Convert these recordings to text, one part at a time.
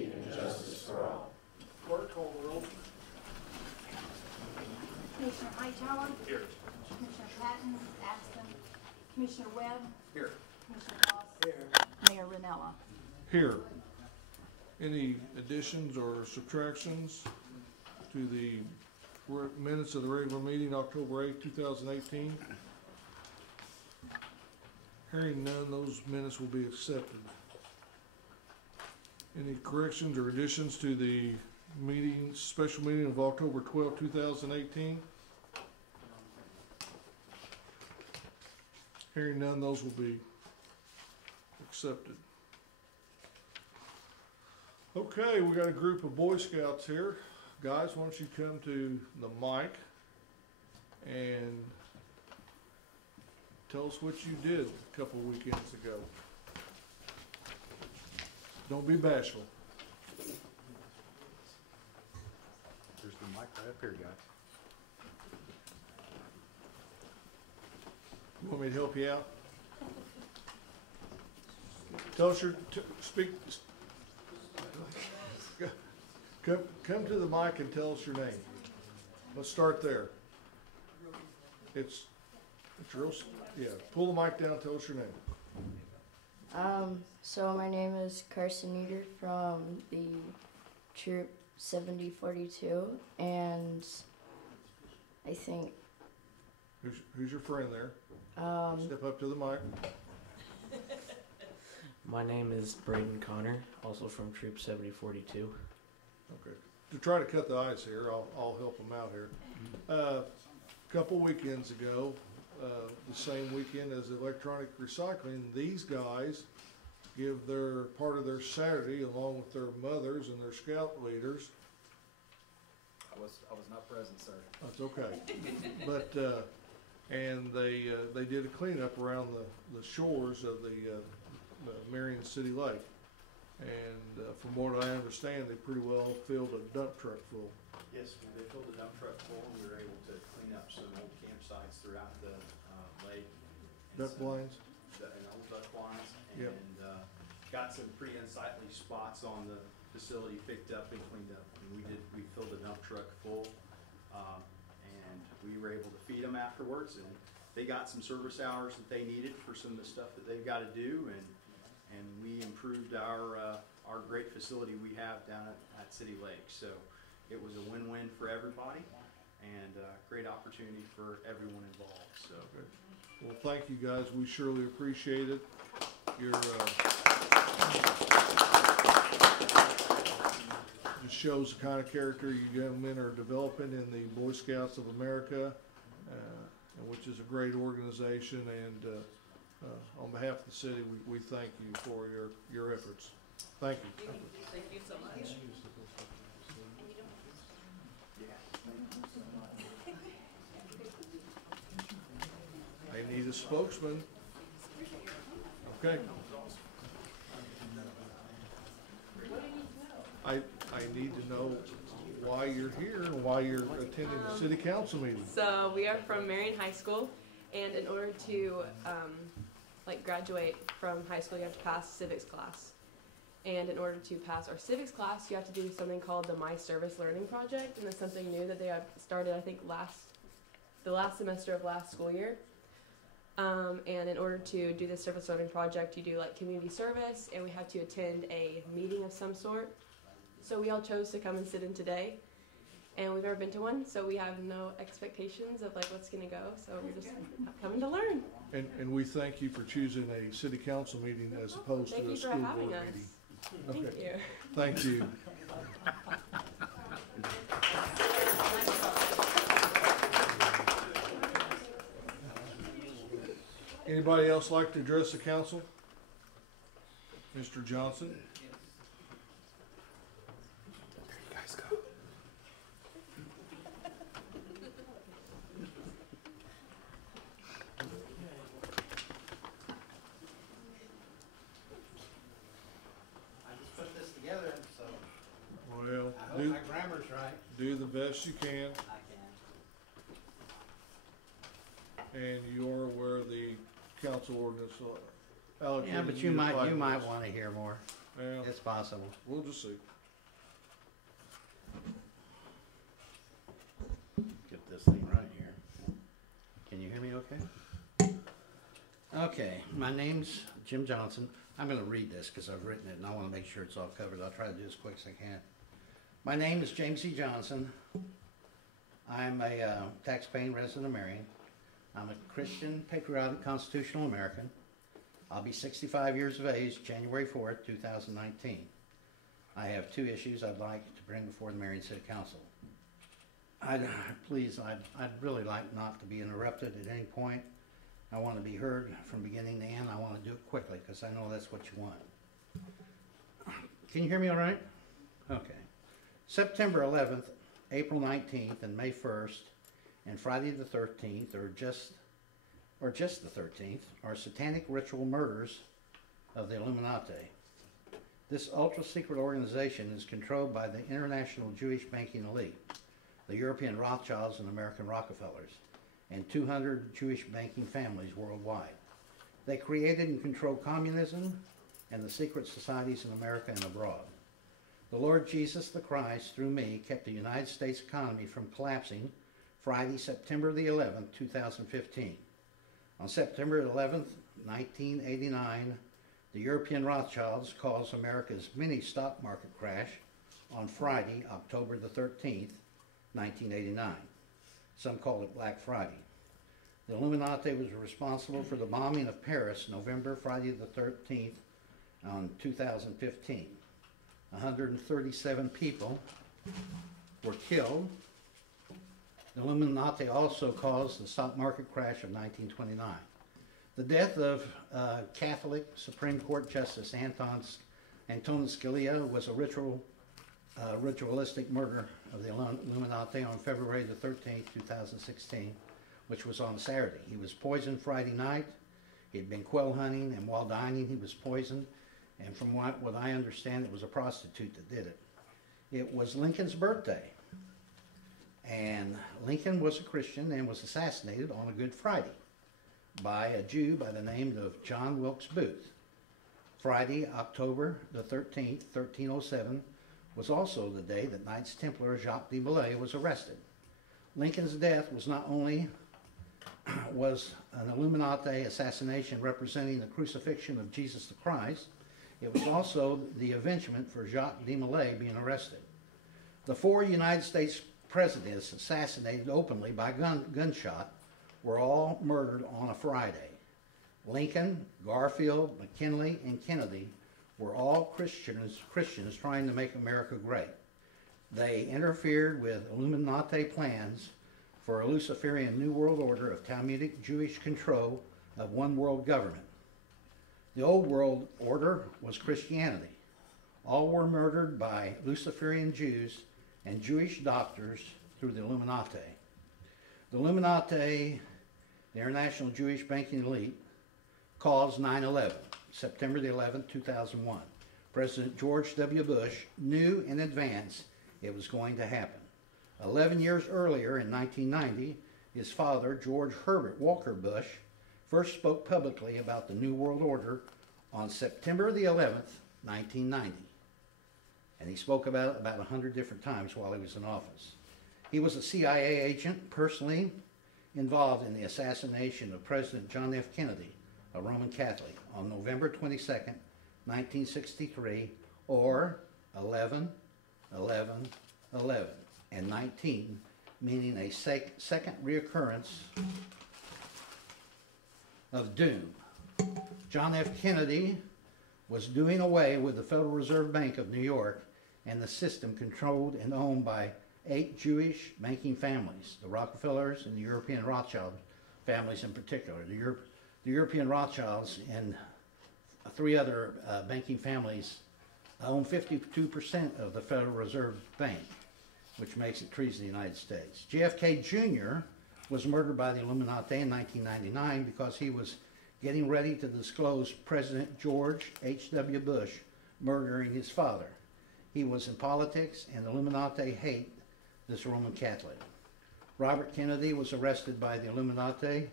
liberty and justice for all. Clerk, call the roll. Commissioner Hightower? Here. Commissioner Patton, absent. Commissioner Webb? Here. Commissioner Ross? Here. Mayor Ranella? Here. Any additions or subtractions to the minutes of the regular meeting, October 8, 2018? Hearing none, those minutes will be accepted. Any corrections or additions to the meeting, special meeting of October 12, 2018? Hearing none, those will be accepted. Okay, we got a group of Boy Scouts here. Guys, why don't you come to the mic and tell us what you did a couple weekends ago. Don't be bashful. There's the mic right up here, guys. You want me to help you out? Tell us your, speak, come to the mic and tell us your name. Let's start there. It's real, yeah, pull the mic down, tell us your name. So my name is Carson Eater from the Troop 7042, and I think... Who's your friend there? Step up to the mic. My name is Braden Connor, also from Troop 7042. Okay. To try to cut the ice here, I'll help them out here. A couple weekends ago, the same weekend as electronic recycling, these guys give their part of their Saturday along with their mothers and their scout leaders. I was not present, sir. That's okay. But and they did a cleanup around the shores of the Marion City Lake. And from what I understand, they pretty well filled a dump truck full. Yes, they filled the dump truck full, and we were able to clean up some old campsites throughout the lake. Duck blinds? And old duck blinds, Yep. and got some pretty unsightly spots on the facility picked up and cleaned up. And we filled the dump truck full, and we were able to feed them afterwards. And they got some service hours that they needed for some of the stuff that they've got to do, and we improved our great facility we have down at City Lake. So it was a win-win for everybody, and great opportunity for everyone involved. So. Okay. Well, thank you guys. We surely appreciate it. Your just shows the kind of character you gentlemen are developing in the Boy Scouts of America, which is a great organization. And on behalf of the city, we thank you for your efforts. Thank you. Thank you so much. I need a spokesman. Okay. I need to know why you're here and why you're attending the city council meeting. So we are from Marion High School, and in order to graduate from high school, you have to pass civics class. And in order to pass our civics class, you have to do something called the My Service Learning Project, and it's something new that they have started, I think, the last semester of last school year. And in order to do this service learning project, you do like community service, and we have to attend a meeting of some sort. So we all chose to come and sit in today, and we've never been to one, so we have no expectations of like what's gonna go. So we're just coming to learn. And we thank you for choosing a city council meeting as opposed to a school board meeting. Thank Okay. you. Thank you. Anybody else like to address the council? Mr. Johnson? There you guys go. I just put this together, so Well, I hope my grammar's right. do the best you can, I can. and you are aware of the council ordinance. Allocating Yeah, but you might want to hear more. Yeah, It's possible. we'll just see. Get this thing right here. Can you hear me okay? Okay, my name's Jim Johnson. I'm going to read this because I've written it and I want to make sure it's all covered. I'll try to do as quick as I can. My name is James E. Johnson. I'm a tax-paying resident of Marion. I'm a Christian, patriotic, constitutional American. I'll be 65 years of age, January 4th, 2019. I have two issues I'd like to bring before the Marion City Council. I'd really like not to be interrupted at any point. I want to be heard from beginning to end. I want to do it quickly because I know that's what you want. Can you hear me all right? Okay. September 11th, April 19th, and May 1st, and Friday the 13th, or just the 13th, are satanic ritual murders of the Illuminati. This ultra-secret organization is controlled by the international Jewish banking elite, the European Rothschilds and American Rockefellers, and 200 Jewish banking families worldwide. They created and controlled communism and the secret societies in America and abroad. The Lord Jesus the Christ, through me, kept the United States economy from collapsing Friday, September the 11th, 2015. On September 11th, 1989, the European Rothschilds caused America's mini stock market crash on Friday, October the 13th, 1989. Some call it Black Friday. The Illuminati was responsible for the bombing of Paris, Friday the 13th, on 2015. 137 people were killed. The Illuminati also caused the stock market crash of 1929. The death of Catholic Supreme Court Justice Antonin Scalia was a ritualistic murder of the Illuminati on February the 13th, 2016, which was on Saturday. He was poisoned Friday night. He had been quail hunting, and while dining, he was poisoned. And from what I understand, it was a prostitute that did it. It was Lincoln's birthday. And Lincoln was a Christian and was assassinated on a Good Friday by a Jew by the name of John Wilkes Booth. Friday, October the 13th, 1307, was also the day that Knights Templar Jacques de Molay was arrested. Lincoln's death was not only was an Illuminati assassination representing the crucifixion of Jesus the Christ, it was also the avengement for Jacques de Molay being arrested. The 4 United States presidents assassinated openly by gunshot were all murdered on a Friday. Lincoln, Garfield, McKinley, and Kennedy were all Christians trying to make America great. They interfered with Illuminati plans for a Luciferian New World Order of Talmudic Jewish control of one world government. The old world order was Christianity. All were murdered by Luciferian Jews and Jewish doctors through the Illuminati. The Illuminati, the international Jewish banking elite, caused 9/11, September the 11th, 2001. President George W. Bush knew in advance it was going to happen. 11 years earlier, in 1990, his father, George Herbert Walker Bush, first spoke publicly about the New World Order on September the 11th, 1990. And he spoke about it about 100 different times while he was in office. He was a CIA agent personally involved in the assassination of President John F. Kennedy, a Roman Catholic, on November 22nd, 1963, or 11/11/11, and 19 meaning a second reoccurrence of doom. John F. Kennedy was doing away with the Federal Reserve Bank of New York and the system controlled and owned by 8 Jewish banking families, the Rockefellers and the European Rothschild families in particular. The European Rothschilds and 3 other banking families own 52% of the Federal Reserve Bank, which makes it treason in the United States. JFK Jr. was murdered by the Illuminati in 1999 because he was getting ready to disclose President George H.W. Bush murdering his father. He was in politics, and the Illuminati hate this Roman Catholic. Robert Kennedy was arrested by the Illuminati,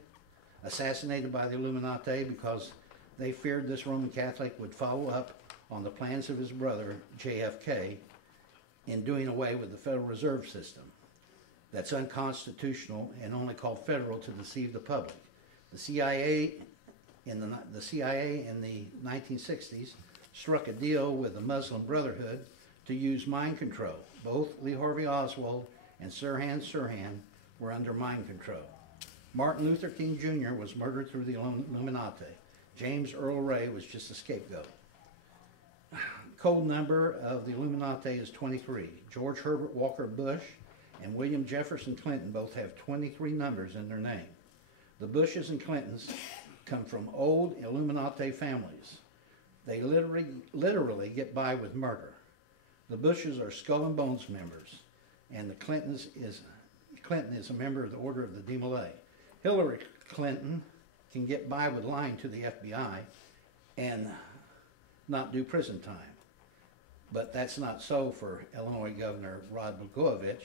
assassinated by the Illuminati because they feared this Roman Catholic would follow up on the plans of his brother, JFK, in doing away with the Federal Reserve System. That's unconstitutional and only called federal to deceive the public. The CIA in the 1960s struck a deal with the Muslim Brotherhood to use mind control. Both Lee Harvey Oswald and Sirhan Sirhan were under mind control. Martin Luther King Jr. was murdered through the Illuminati. James Earl Ray was just a scapegoat. Code number of the Illuminati is 23. George Herbert Walker Bush and William Jefferson Clinton both have 23 numbers in their name. The Bushes and Clintons come from old Illuminati families. They literally get by with murder. The Bushes are Skull and Bones members, and the Clinton is a member of the Order of the Demolay. Hillary Clinton can get by with lying to the FBI and not do prison time. But that's not so for Illinois Governor Rod Blagojevich,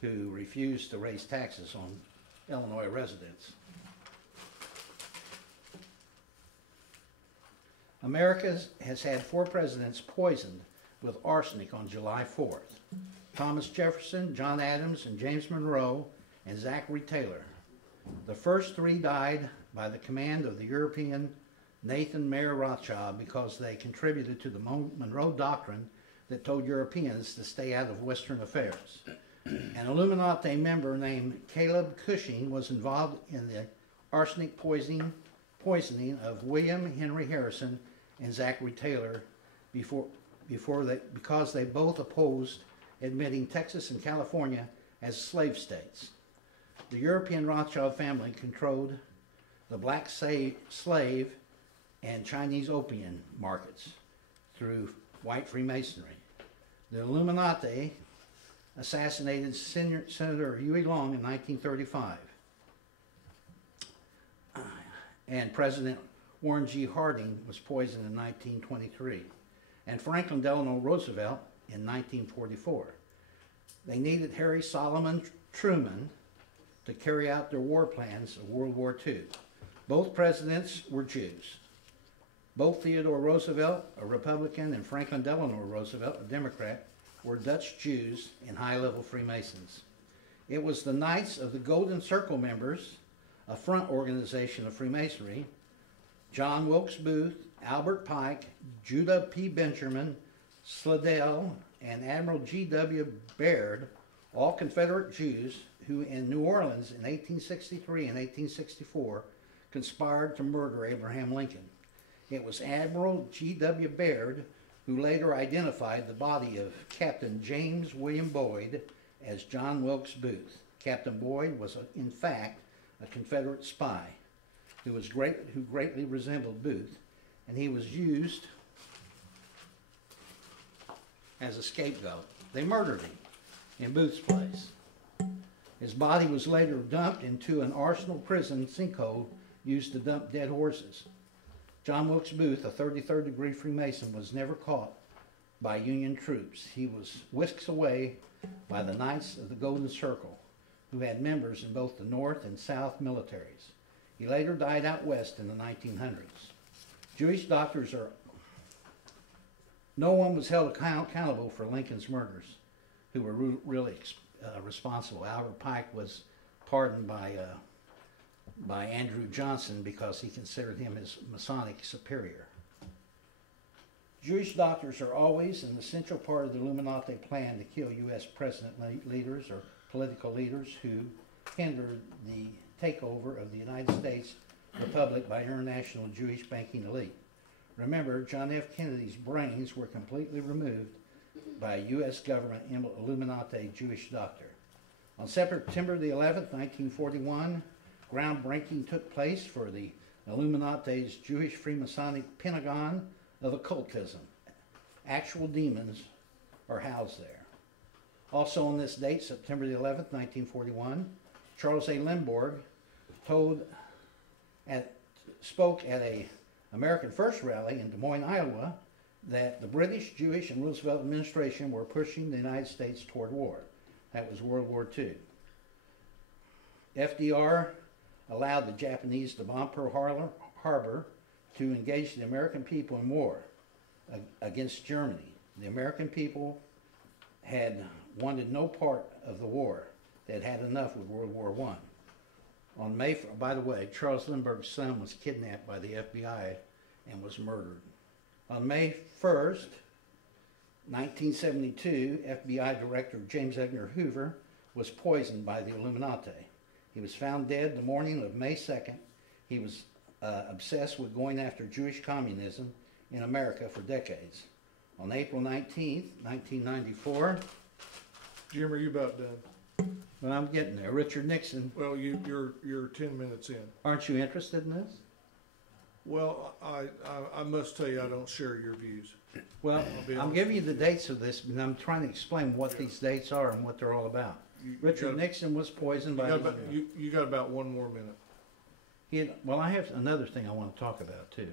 who refused to raise taxes on Illinois residents. America has had 4 presidents poisoned with arsenic on July 4th. Thomas Jefferson, John Adams, and James Monroe, and Zachary Taylor. The first 3 died by the command of the European Nathan Mayer Rothschild because they contributed to the Monroe Doctrine that told Europeans to stay out of Western affairs. An Illuminati member named Caleb Cushing was involved in the arsenic poisoning of William Henry Harrison and Zachary Taylor because they both opposed admitting Texas and California as slave states. The European Rothschild family controlled the black slave and Chinese opium markets through white Freemasonry. The Illuminati assassinated Senator Huey Long in 1935, and President Warren G. Harding was poisoned in 1923, and Franklin Delano Roosevelt in 1944. They needed Harry Solomon Truman to carry out their war plans of World War II. Both presidents were Jews. Both Theodore Roosevelt, a Republican, and Franklin Delano Roosevelt, a Democrat, were Dutch Jews and high-level Freemasons. It was the Knights of the Golden Circle members, a front organization of Freemasonry, John Wilkes Booth, Albert Pike, Judah P. Benjamin, Slidell, and Admiral G.W. Baird, all Confederate Jews who in New Orleans in 1863 and 1864 conspired to murder Abraham Lincoln. It was Admiral G.W. Baird who later identified the body of Captain James William Boyd as John Wilkes Booth. Captain Boyd was, in fact, a Confederate spy who greatly resembled Booth, and he was used as a scapegoat. They murdered him in Booth's place. His body was later dumped into an Arsenal prison sinkhole used to dump dead horses. John Wilkes Booth, a 33rd degree Freemason, was never caught by Union troops. He was whisked away by the Knights of the Golden Circle, who had members in both the North and South militaries. He later died out west in the 1900s. Jewish doctors are... No one was held accountable for Lincoln's murders, who were really responsible. Albert Pike was pardoned by Andrew Johnson because he considered him his Masonic superior. Jewish doctors are always an essential part of the Illuminati plan to kill U.S. president leaders or political leaders who hindered the takeover of the United States Republic by international Jewish banking elite. Remember, John F. Kennedy's brains were completely removed by a U.S. government Illuminati Jewish doctor. On September the 11th, 1941, groundbreaking took place for the Illuminati's Jewish Freemasonic Pentagon of Occultism. Actual demons are housed there. Also on this date, September the 11th, 1941, Charles A. Lindbergh spoke at a American First rally in Des Moines, Iowa, that the British, Jewish, and Roosevelt administration were pushing the United States toward war. That was World War II. FDR allowed the Japanese to bomb Pearl Harbor to engage the American people in war. against Germany. The American people had wanted no part of the war. They had had enough with World War I. On May, by the way, Charles Lindbergh's son was kidnapped by the FBI and was murdered. On May 1st, 1972, FBI Director James Edgar Hoover was poisoned by the Illuminati. He was found dead the morning of May 2nd. He was obsessed with going after Jewish communism in America for decades. On April 19th, 1994, Jim, are you about done? well, I'm getting there, Richard Nixon. Well, you're 10 minutes in. Aren't you interested in this? Well, I must tell you, I don't share your views. Well, I'll be I'm honest. giving you the dates of this, and I'm trying to explain what these dates are and what they're all about. Richard Nixon was poisoned by... You got about one more minute. Well, I have another thing I want to talk about, too.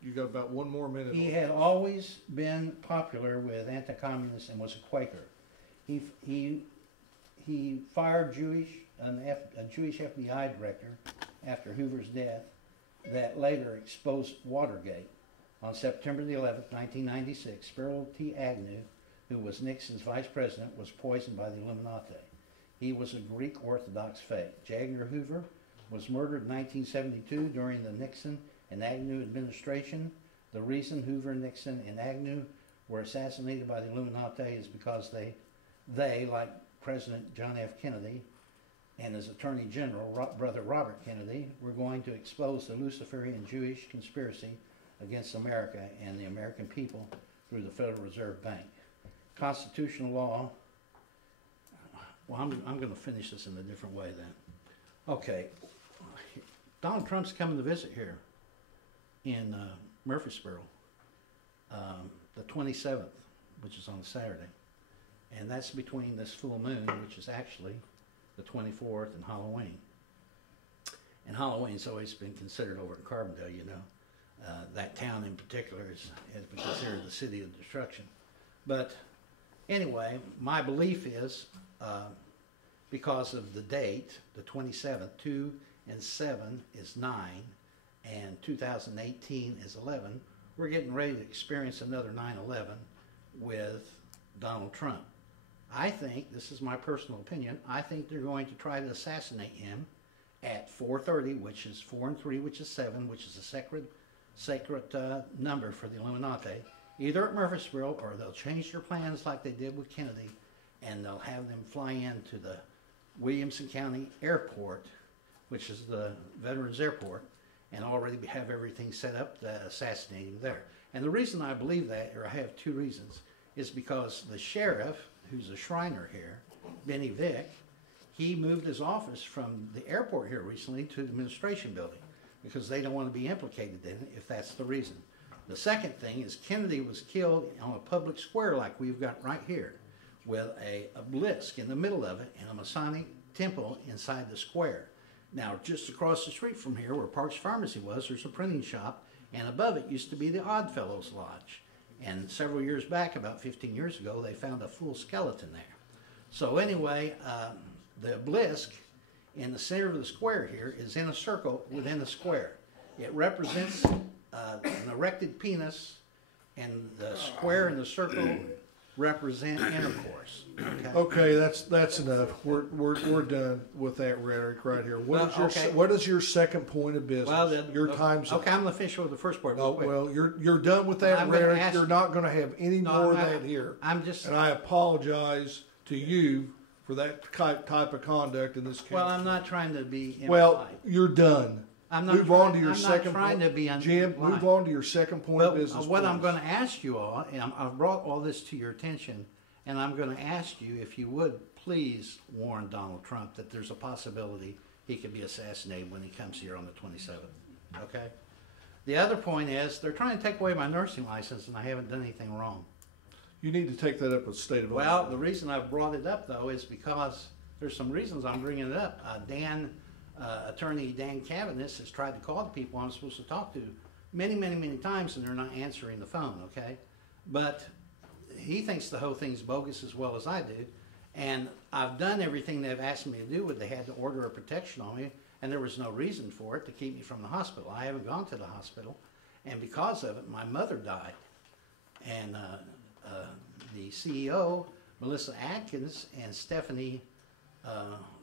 You got about one more minute. He had always been popular with anti-communists and was a Quaker. He fired a Jewish FBI director after Hoover's death that later exposed Watergate. On September the 11th, 1996, Spiro T. Agnew, who was Nixon's vice president, was poisoned by the Illuminati. He was a Greek Orthodox faith. J. Edgar Hoover was murdered in 1972 during the Nixon and Agnew administration. The reason Hoover, Nixon, and Agnew were assassinated by the Illuminati is because they like President John F. Kennedy and his Attorney General, Brother Robert Kennedy, were going to expose the Luciferian Jewish conspiracy against America and the American people through the Federal Reserve Bank. Constitutional law, well, I'm going to finish this in a different way then. Okay, Donald Trump's coming to visit here in Murfreesboro, the 27th, which is on Saturday. And that's between this full moon, which is actually the 24th, and Halloween. And Halloween's always been considered over in Carbondale, you know. That town in particular has been considered the city of destruction. But anyway, my belief is, because of the date, the 27th, 2 and 7 is 9, and 2018 is 11, we're getting ready to experience another 9/11 with Donald Trump. I think, this is my personal opinion, I think they're going to try to assassinate him at 4:30, which is 4 and 3, which is 7, which is a sacred number for the Illuminati, either at Murfreesboro, or they'll change their plans like they did with Kennedy, and they'll have them fly into the Williamson County Airport, which is the Veterans Airport, and already have everything set up to assassinate him there. And the reason I believe that, or I have two reasons, is because the sheriff, who's a Shriner here, Benny Vick, he moved his office from the airport here recently to the administration building because they don't want to be implicated in it if that's the reason. The second thing is Kennedy was killed on a public square like we've got right here with a obelisk in the middle of it and a Masonic temple inside the square. Now, just across the street from here where Parks Pharmacy was, there's a printing shop, and above it used to be the Oddfellows Lodge. And several years back, about 15 years ago, they found a full skeleton there. So anyway, the obelisk in the center of the square here is in a circle within a square. It represents an erected penis, and the square and the circle represent intercourse. Okay, that's enough. We're done with that rhetoric right here. Okay. What is your second point of business? Well, your time's up. Okay, I'm going to finish with the first part. Oh, well, you're done with that I'm gonna rhetoric. ask- You're not going to have any more of that here. I'm just... And I apologize to you for that type of conduct in this case. Well, I'm not trying to be impolite. Well, you're done. I'm not Move on to your I'm second not trying point. to be Jim, impolite. move on to your second point of business. What I'm please. going to ask you all, and I've brought all this to your attention, and I'm going to ask you if you would please warn Donald Trump that there's a possibility he could be assassinated when he comes here on the 27th. Okay? The other point is they're trying to take away my nursing license, and I haven't done anything wrong. You need to take that up with the state of Well, Ohio. the reason I've brought it up, though, is because there's some reasons I'm bringing it up. Attorney Dan Cavanis has tried to call the people I'm supposed to talk to many, many, many times, and they're not answering the phone, okay? But he thinks the whole thing's bogus as well as I do, and I've done everything they've asked me to do. They had to order a protection on me, and there was no reason for it to keep me from the hospital. I haven't gone to the hospital, and because of it, my mother died. And the CEO, Melissa Atkins, and Stephanie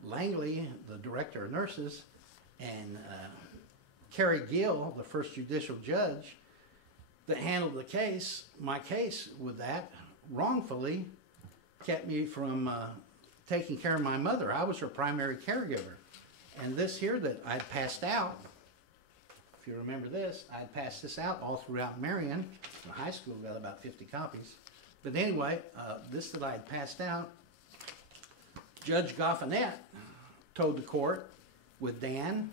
Langley, the director of nurses, and Carrie Gill, the first judicial judge that handled the case, my case with that, wrongfully kept me from taking care of my mother. I was her primary caregiver. And this here that I'd passed out, if you remember this, I'd passed this out all throughout Marion. In high school, got about 50 copies. But anyway, this that I had passed out, Judge Goffinette told the court with Dan,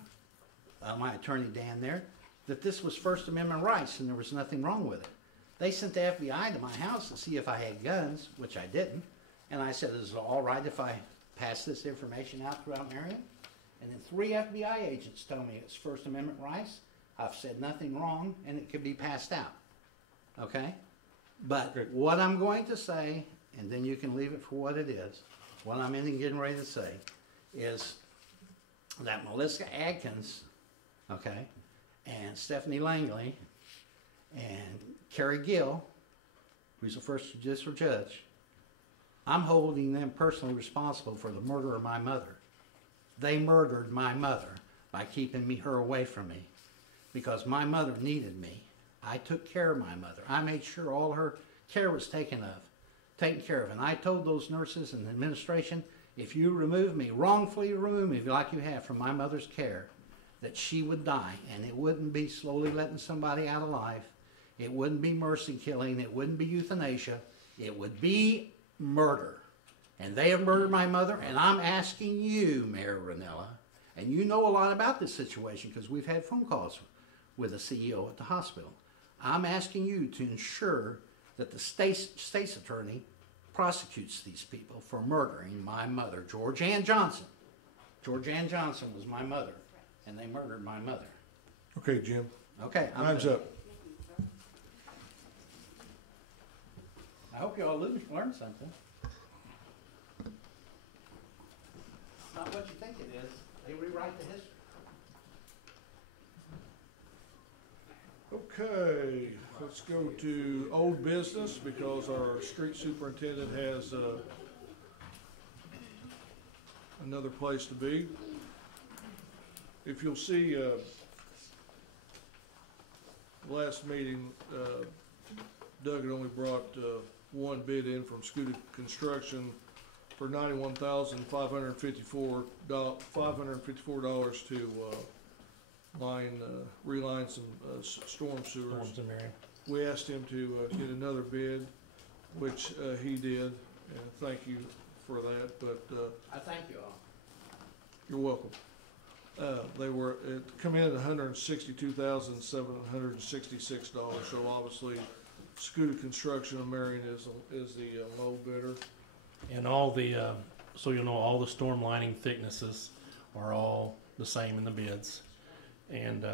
my attorney Dan there, that this was First Amendment rights and there was nothing wrong with it. They sent the FBI to my house to see if I had guns, which I didn't. And I said, is it all right if I pass this information out throughout Marion? And then 3 FBI agents told me it's First Amendment rights. I've said nothing wrong and it could be passed out. Okay? But what I'm going to say, and then you can leave it for what it is, what I'm getting ready to say is that Melissa Adkins, okay, and Stephanie Langley and Carrie Gill, who's the first judicial judge, I'm holding them personally responsible for the murder of my mother. They murdered my mother by keeping her away from me because my mother needed me. I took care of my mother. I made sure all her care was taken care of. And I told those nurses and the administration, if you wrongfully remove me like you have from my mother's care, that she would die. And it wouldn't be slowly letting somebody out of life. It wouldn't be mercy killing. It wouldn't be euthanasia. It would be murder. And they have murdered my mother. And I'm asking you, Mayor Ranella, and you know a lot about this situation because we've had phone calls with the CEO at the hospital. I'm asking you to ensure that the state's attorney prosecutes these people for murdering my mother, George Ann Johnson. George Ann Johnson was my mother, and they murdered my mother. Okay, Jim. Okay, Time's up. I hope you all learned something. It's not what you think it is. They rewrite the history. Okay, let's go to old business because our street superintendent has another place to be. If you'll see, last meeting, Doug had only brought one bid in from Scooter Construction for $91,554 to reline some storm sewers. Storms in Marion. We asked him to get another bid, which he did, and thank you for that. But I thank you all. you're welcome. They were come in at $162,766. So obviously, Scooter Construction of Marion is the low bidder. And all the, so you know, all the storm lining thicknesses are all the same in the bids. And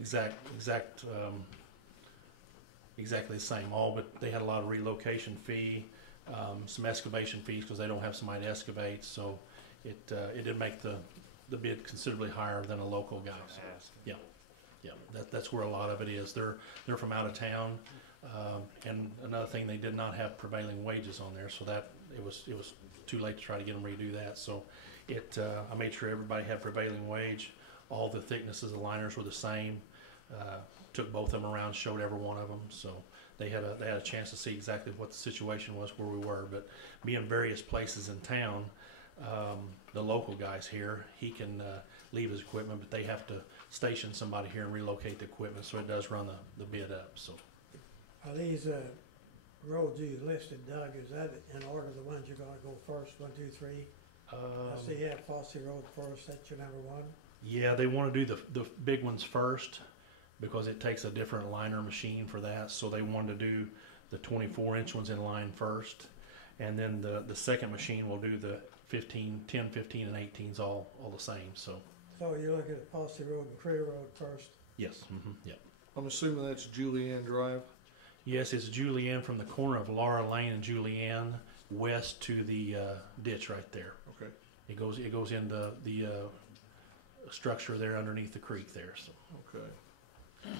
exactly the same, all but they had a lot of relocation fee, some excavation fees because they don't have somebody to excavate, so it did make the bid considerably higher than a local guy. So, yeah, that's where a lot of it is. They're from out of town, and another thing, they did not have prevailing wages on there, so that it was too late to try to get them to redo that. So I made sure everybody had prevailing wage. All the thicknesses of the liners were the same. Took both of them around, showed every one of them, so they had a chance to see exactly what the situation was where we were. But being various places in town, the local guys here, he can leave his equipment, but they have to station somebody here and relocate the equipment, so it does run the bid up. So Are these roads you listed, Doug, is that in order the ones you're gonna go first, 1, 2, 3? I see you have Fossey Road first, that's your number 1. yeah, they want to do the big ones first because it takes a different liner machine for that. So they wanted to do the 24-inch ones in line first, and then the second machine will do the 10, 15, and 18s all the same. So you're looking at Fossey Road and Creer Road first? yes, yep. I'm assuming that's Julianne Drive. Yes, it's Julianne from the corner of Laura Lane and Julianne west to the ditch right there. Okay. It goes into the structure there underneath the creek there. So Okay.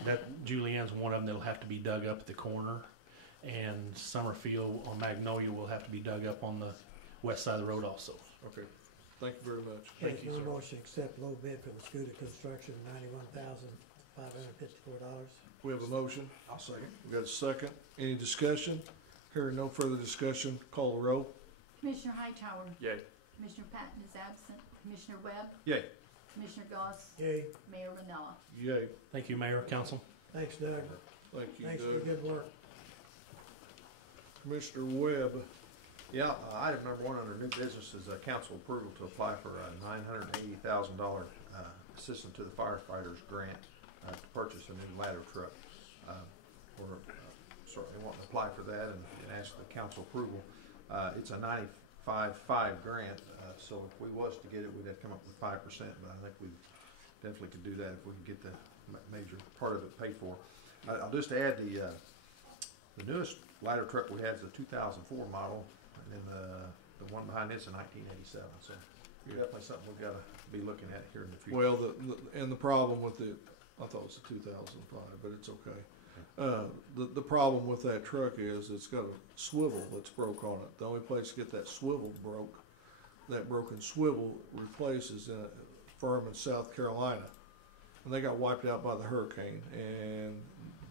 That Julianne's one of them that'll have to be dug up at the corner, and Summerfield on Magnolia will have to be dug up on the west side of the road also. Okay, thank you very much. Thank you, No sir. motion accept low bid for the scooter construction, $91,554. We have a motion. I'll second. We got a second. Any discussion? Hearing no further discussion, call the roll. Commissioner Hightower, Yay. Commissioner Patton is absent, Commissioner Webb, Yay. Commissioner Goss, Yay, Mayor Renella. Yay. Thank you, Mayor, Council. thanks Doug, Thank you, thanks for the Doug. good work. Commissioner Webb. Yeah, item number one under new business is council approval to apply for a $980,000 assistance to the firefighters grant to purchase a new ladder truck. We're certainly wanting to apply for that and ask the council approval. It's a 95.5 grant, so if we was to get it, we'd have to come up with 5%, but I think we definitely could do that if we could get the major part of it paid for. I'll just add the newest ladder truck we had is the 2004 model, and then the one behind it's a 1987. So definitely something we've got to be looking at here in the future. Well, the problem with it, I thought it was a 2005, but it's okay. The problem with that truck is it's got a swivel that's broke on it. The only place to get that swivel broke, that broken swivel replaced is in a firm in South Carolina. And they got wiped out by the hurricane, and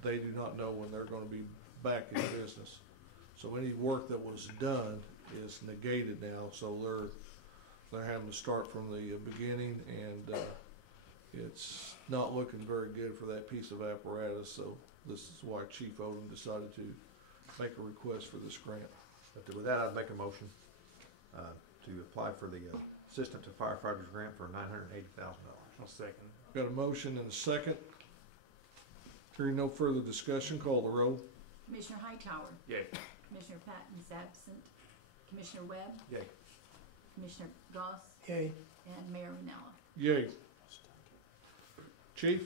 they do not know when they're going to be back in business. So any work that was done is negated now, so they're having to start from the beginning, and it's not looking very good for that piece of apparatus. So this is why Chief Odom decided to make a request for this grant. But with that, I'd make a motion to apply for the assistant to firefighters grant for $980,000. I'll second. Got a motion and a second. Hearing no further discussion, call the roll. Commissioner Hightower, Yay. Commissioner Patton is absent, Commissioner Webb, Yay. Commissioner Goss, Yay, and Mayor Renella. Yay. Chief?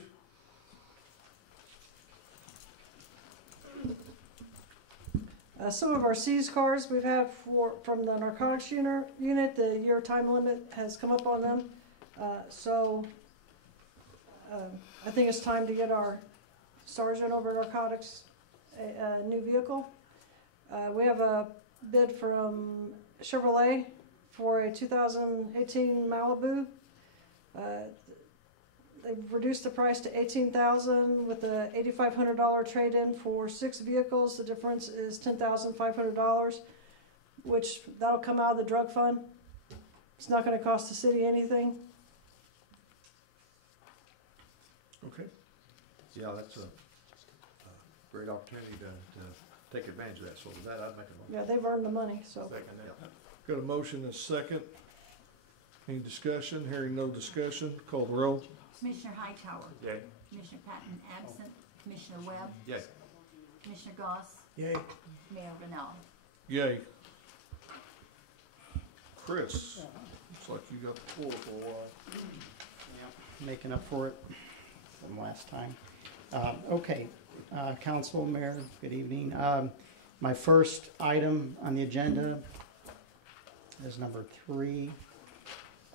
Some of our seized cars we've had from the narcotics unit, the year time limit has come up on them. So I think it's time to get our sergeant over narcotics a new vehicle. We have a bid from Chevrolet for a 2018 Malibu. They've reduced the price to $18,000 with a $8,500 trade-in for 6 vehicles. The difference is $10,500, which that'll come out of the drug fund. It's not going to cost the city anything. Okay. Yeah, that's a great opportunity to take advantage of that. So with that, I'd make a motion. Yeah, they've earned the money. So Second. Got a motion and a second. Any discussion? Hearing no discussion, call the roll. Commissioner Hightower, Yay. Commissioner Patton absent, Commissioner Webb, Yay. Commissioner Goss, yay, Mayor Renella. Yay. Chris, looks like you got the floor for a while. Making up for it from last time. Okay, Council, Mayor, good evening. My first item on the agenda is number 3,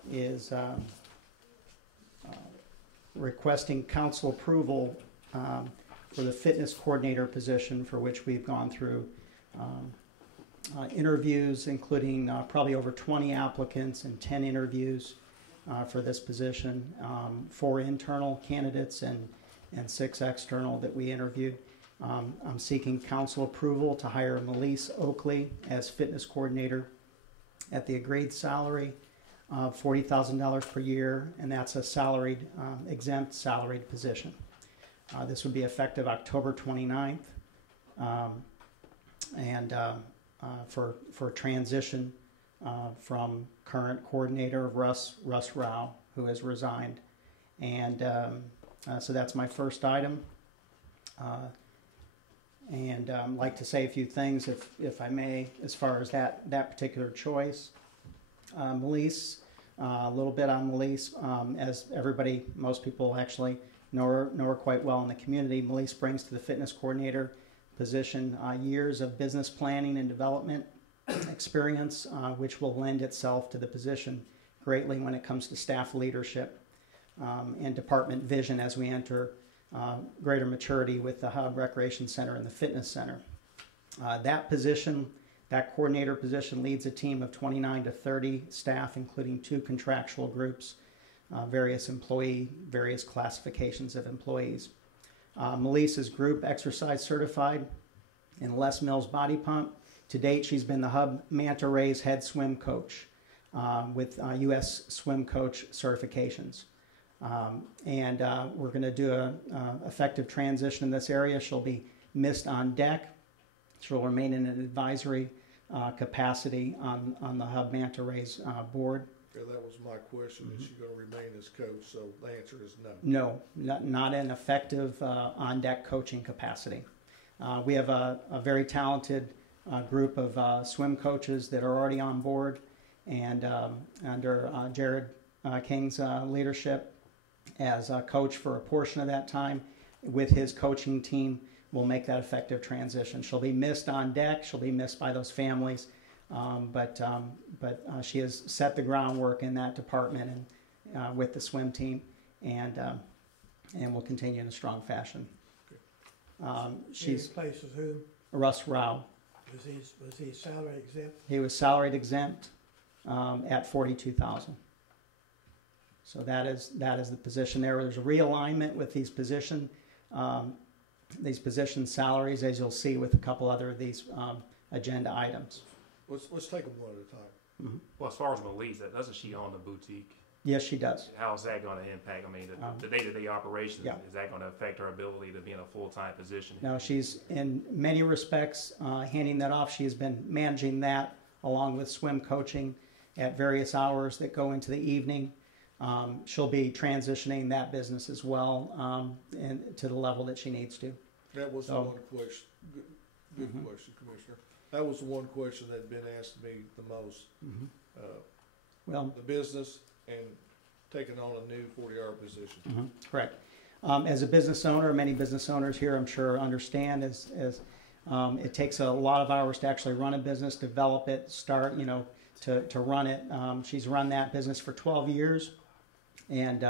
is requesting council approval for the fitness coordinator position, for which we've gone through interviews, including probably over 20 applicants and 10 interviews for this position, 4 internal candidates and 6 external that we interviewed. I'm seeking council approval to hire Melise Oakley as fitness coordinator at the agreed salary of $40,000 per year, and that's a salaried, exempt salaried position. This would be effective October 29th, and for transition from current coordinator Russ Rao, who has resigned. And so that's my first item. And I'd like to say a few things, if I may, as far as that particular choice. Melise, a little bit on Melise, as everybody, most people actually know her quite well in the community. Melise brings to the fitness coordinator position years of business planning and development experience, which will lend itself to the position greatly when it comes to staff leadership and department vision as we enter greater maturity with the Hub Recreation Center and the Fitness Center. That position, that coordinator position, leads a team of 29 to 30 staff, including 2 contractual groups, various classifications of employees. Melissa's group exercise certified in Les Mills body pump. To date, she's been the Hub Manta Rays head swim coach with U.S. swim coach certifications. We're going to do a effective transition in this area. She'll be missed on deck. She'll remain in an advisory capacity on the Hub Manta Rays board. Yeah, that was my question. Is she going to remain as coach? So the answer is no. No, not in effective on-deck coaching capacity. We have a very talented group of swim coaches that are already on board, and under Jared King's leadership as a coach for a portion of that time with his coaching team, we'll make that effective transition. She'll be missed on deck. She'll be missed by those families. But she has set the groundwork in that department and with the swim team, and will continue in a strong fashion. She replaces who? Russ Rao. Was he salary exempt? He was salaried exempt at $42,000. So that is the position there. There's a realignment with these position salaries, as you'll see with a couple other of these agenda items. Let's take them one at a time. Mm-hmm. Well, as far as Melissa, doesn't she own the boutique? Yes, she does. How's that going to impact? I mean, the day-to-day operations, yeah. Is that going to affect her ability to be in a full-time position? No, she's in many respects handing that off. She has been managing that along with swim coaching at various hours that go into the evening. She'll be transitioning that business as well and to the level that she needs to. That was the one question. Good question, Commissioner. That was the one question that had been asked me the most. Well, the business and taking on a new 40-hour position. Correct. As a business owner, many business owners here, I'm sure, understand as it takes a lot of hours to actually run a business, develop it, start, to run it. She's run that business for 12 years, and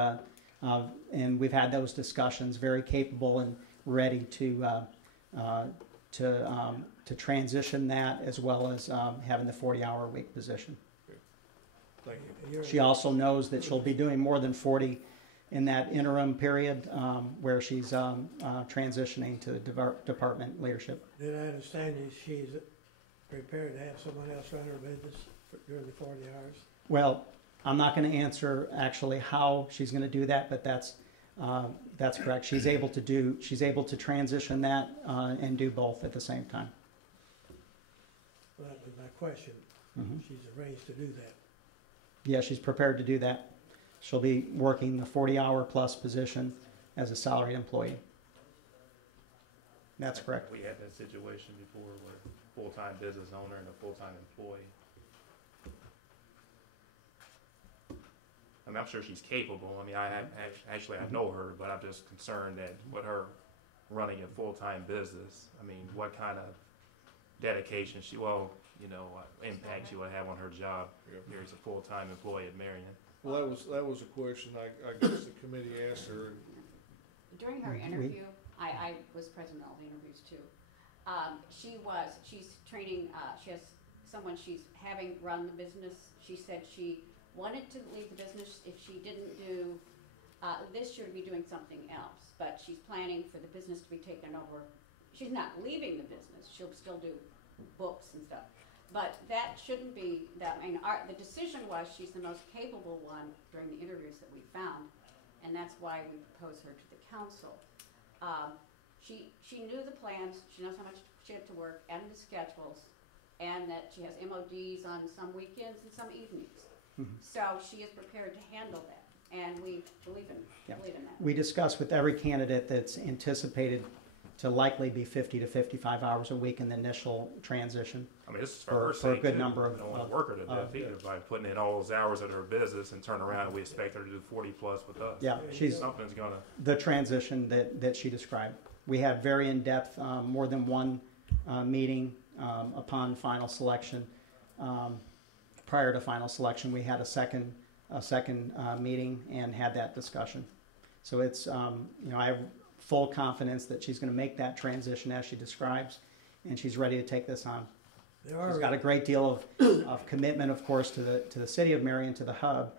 we've had those discussions. Very capable and ready to transition that, as well as having the 40-hour week position. Thank you. She also knows that she'll be doing more than 40 in that interim period where she's transitioning to the department leadership. Did I understand you she's prepared to have someone else run her business during the 40 hours? Well, I'm not going to answer actually how she's going to do that, but that's correct. She's able to transition that and do both at the same time. Well, that was my question. She's arranged to do that. Yeah, she's prepared to do that. She'll be working the 40-hour plus position as a salaried employee. That's correct. We had that situation before where full-time business owner and a full-time employee. I mean, I'm sure she's capable. I mean, I know her, but I'm just concerned that with her running a full-time business, I mean, what kind of dedication impact she would have on her job here as a full-time employee at Marion. Well, that was a question I guess the committee asked her. During her interview, I was present at all the interviews too. She's training, she has someone she's having run the business. She said she wanted to leave the business if she didn't do this year to be doing something else, but she's planning for the business to be taken over. She's not leaving the business. She'll still do books and stuff. But that shouldn't be that. I mean, the decision was she's the most capable one during the interviews that we found, and that's why we proposed her to the council. She knew the plans. She knows how much she had to work and the schedules, and that she has MODs on some weekends and some evenings. So she is prepared to handle that, and we believe in that. We discussed with every candidate that's anticipated to likely be 50 to 55 hours a week in the initial transition. I mean, this is for a good number of. We don't want to work her to death either by putting in all those hours at her business and turn around and we expect her to do 40 plus with us. Yeah, something's gonna. The transition that she described. We had very in-depth, more than one meeting upon final selection. Prior to final selection, we had a second meeting and had that discussion. So it's I have full confidence that she's going to make that transition as she describes, and she's ready to take this on. She's got a great deal of commitment, of course, to the city of Marion, to the hub.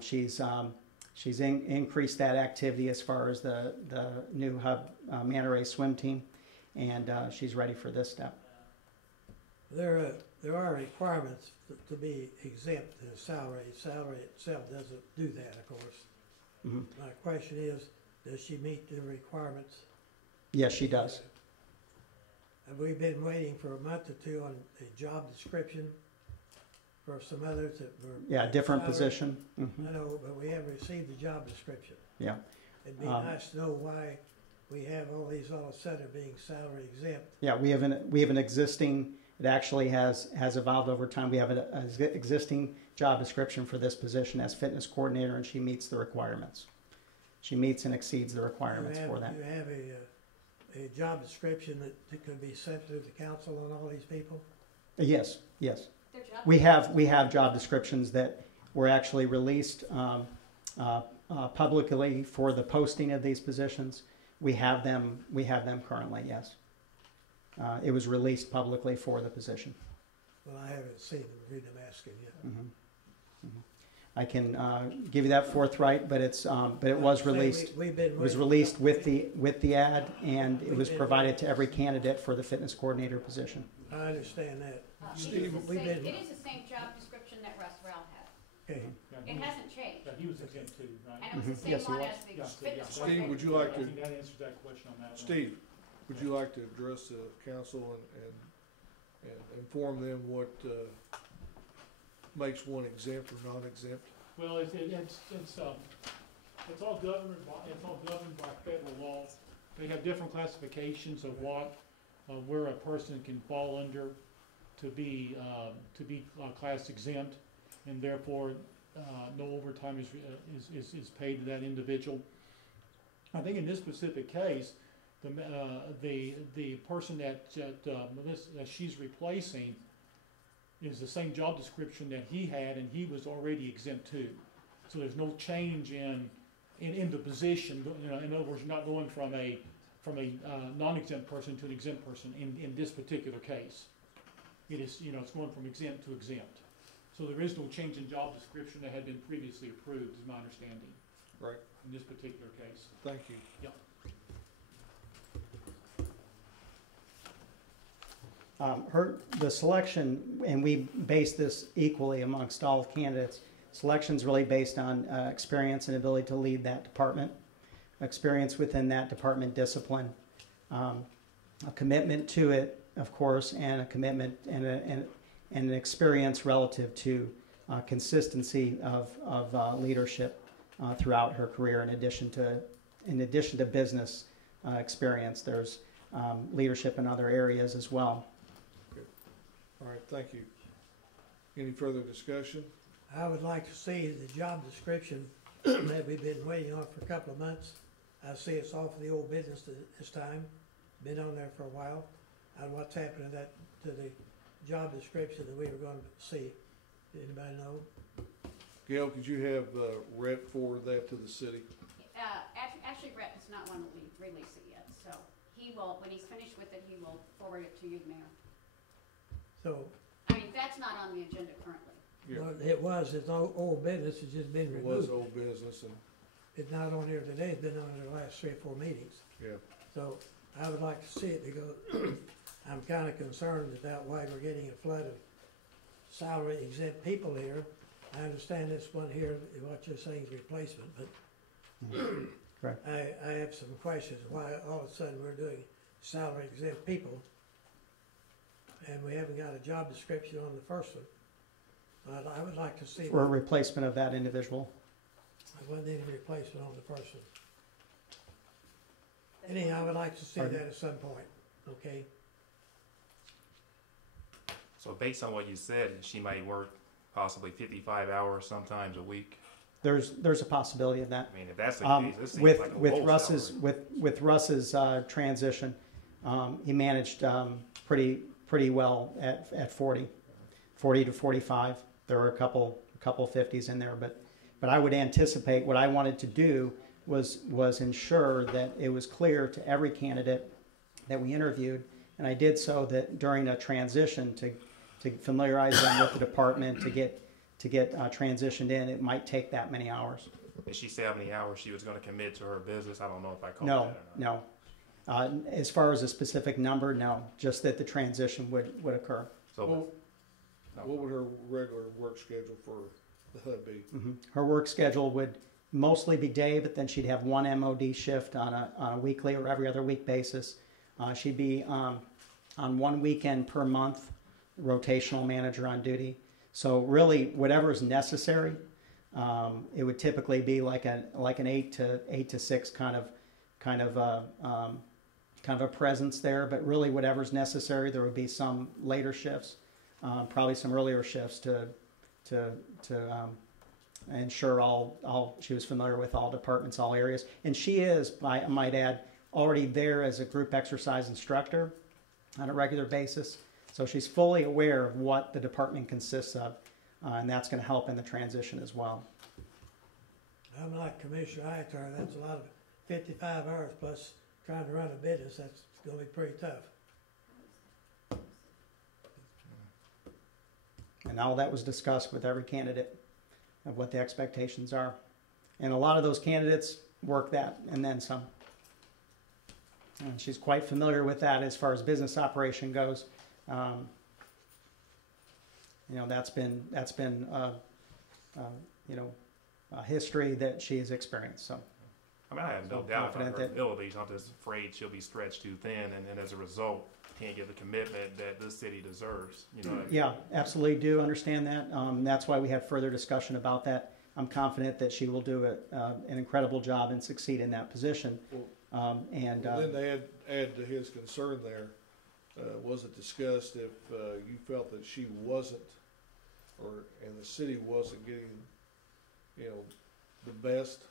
She's increased that activity as far as the new hub Manta Ray swim team, and she's ready for this step. There are requirements to be exempt in salary. Salary itself doesn't do that, of course. Mm-hmm. My question is, does she meet the requirements? Yes, she does. Have we been waiting for a month or two on a job description for some others that were? Yeah, different salary? position. Mm-hmm. I know, but we haven't received the job description. Yeah. It'd be nice to know why we have all these all of a sudden being salary exempt. Yeah, we have an existing. It actually has evolved over time. We have an existing job description for this position as fitness coordinator, and she meets the requirements. She meets and exceeds the requirements for that. Do you have a job description that could be sent to the council on all these people? Yes. We have job descriptions that were actually released publicly for the posting of these positions. We have them currently. Yes. It was released publicly for the position. Well, I haven't seen them. Read them asking yet. Mm-hmm. Mm-hmm. I can give you that forthright, but it was released. It was released with the ad, and it was provided to every candidate for the fitness coordinator position. I understand that. It is the same job description that Russ Rowell had. Okay. It hasn't changed. He was exempt too, right? And it was the same Yes, he one was. as the Yeah, fitness yeah. Steve, coordinator. would you like I to, think that answers that question on that one. Steve, would you like to address the council and inform them what makes one exempt or non-exempt? Well, it's all governed by federal law. They have different classifications of what where a person can fall under to be class exempt, and therefore no overtime is paid to that individual. I think in this specific case, the person that she's replacing is the same job description that he had, and he was already exempt too. So there's no change in the position. In other words, you're not going from a non-exempt person to an exempt person in this particular case. It is, it's going from exempt to exempt. So there is no change in job description that had been previously approved, is my understanding. Right. In this particular case. Thank you. Yeah. The selection, and we base this equally amongst all candidates, selection's really based on experience and ability to lead that department, experience within that department discipline, a commitment to it, of course, and a commitment and an experience relative to consistency of leadership throughout her career. In addition to business experience, there's leadership in other areas as well. All right, thank you. Any further discussion? I would like to see the job description that we've been waiting on for a couple of months. I see it's off the old business this time, been on there for a while. And what's happened to the job description that we were going to see? Anybody know? Gail, could you have Rhett forward that to the city? Actually, Rhett does not want to release it yet, so he will, when he's finished with it, he will forward it to you, Mayor. So, I mean, that's not on the agenda currently. Yeah. well, it's old business, it's just been It removed. was old business and, It's not on here today, it's been on the last 3 or 4 meetings. yeah. So I would like to see it because I'm kind of concerned about why we're getting a flood of salary exempt people here. I understand this one here, what you're saying is replacement, but Right. I have some questions why all of a sudden we're doing salary exempt people and we haven't got a job description on the first one. I would like to see. For a replacement of that individual. I wasn't any replacement on the first one. Anyhow, I would like to see that at some point, okay? So based on what you said, she might work possibly 55 hours sometimes a week. There's a possibility of that. I mean, if that's the case, this seems like a low salary. With Russ's transition, he managed pretty well at 40 to 45. There were a couple 50s in there, but I would anticipate what I wanted to do was ensure that it was clear to every candidate that we interviewed, and I did so that during a transition to familiarize them with the department, to get transitioned in, it might take that many hours. Did she say how many hours she was going to commit to her business? I don't know if I caught No, that or not. no. As far as a specific number, no. Just that the transition would occur. So, What would her regular work schedule for the HUD be? Her work schedule would mostly be day, but then she'd have one MOD shift on a weekly or every other week basis. She'd be on one weekend per month, rotational manager on duty. So really, whatever is necessary, it would typically be like an 8 to 6 kind of a presence there. But really, whatever's necessary, there would be some later shifts, probably some earlier shifts to ensure all she was familiar with all departments, all areas. And she is, I might add, already there as a group exercise instructor on a regular basis. So she's fully aware of what the department consists of, and that's going to help in the transition as well. I'm like Commissioner Itar, that's a lot of 55 hours plus trying to run a business, that's gonna be pretty tough. And all that was discussed with every candidate of what the expectations are. And a lot of those candidates work that and then some. And she's quite familiar with that as far as business operation goes. That's been a history that she has experienced. So I mean, I have no doubt about her abilities. I'm just afraid she'll be stretched too thin, and as a result, can't give the commitment that this city deserves. Yeah, absolutely do understand that. That's why we had further discussion about that. I'm confident that she will do an incredible job and succeed in that position. Then to add to his concern there, was it discussed if you felt that she wasn't, and the city wasn't getting, the best,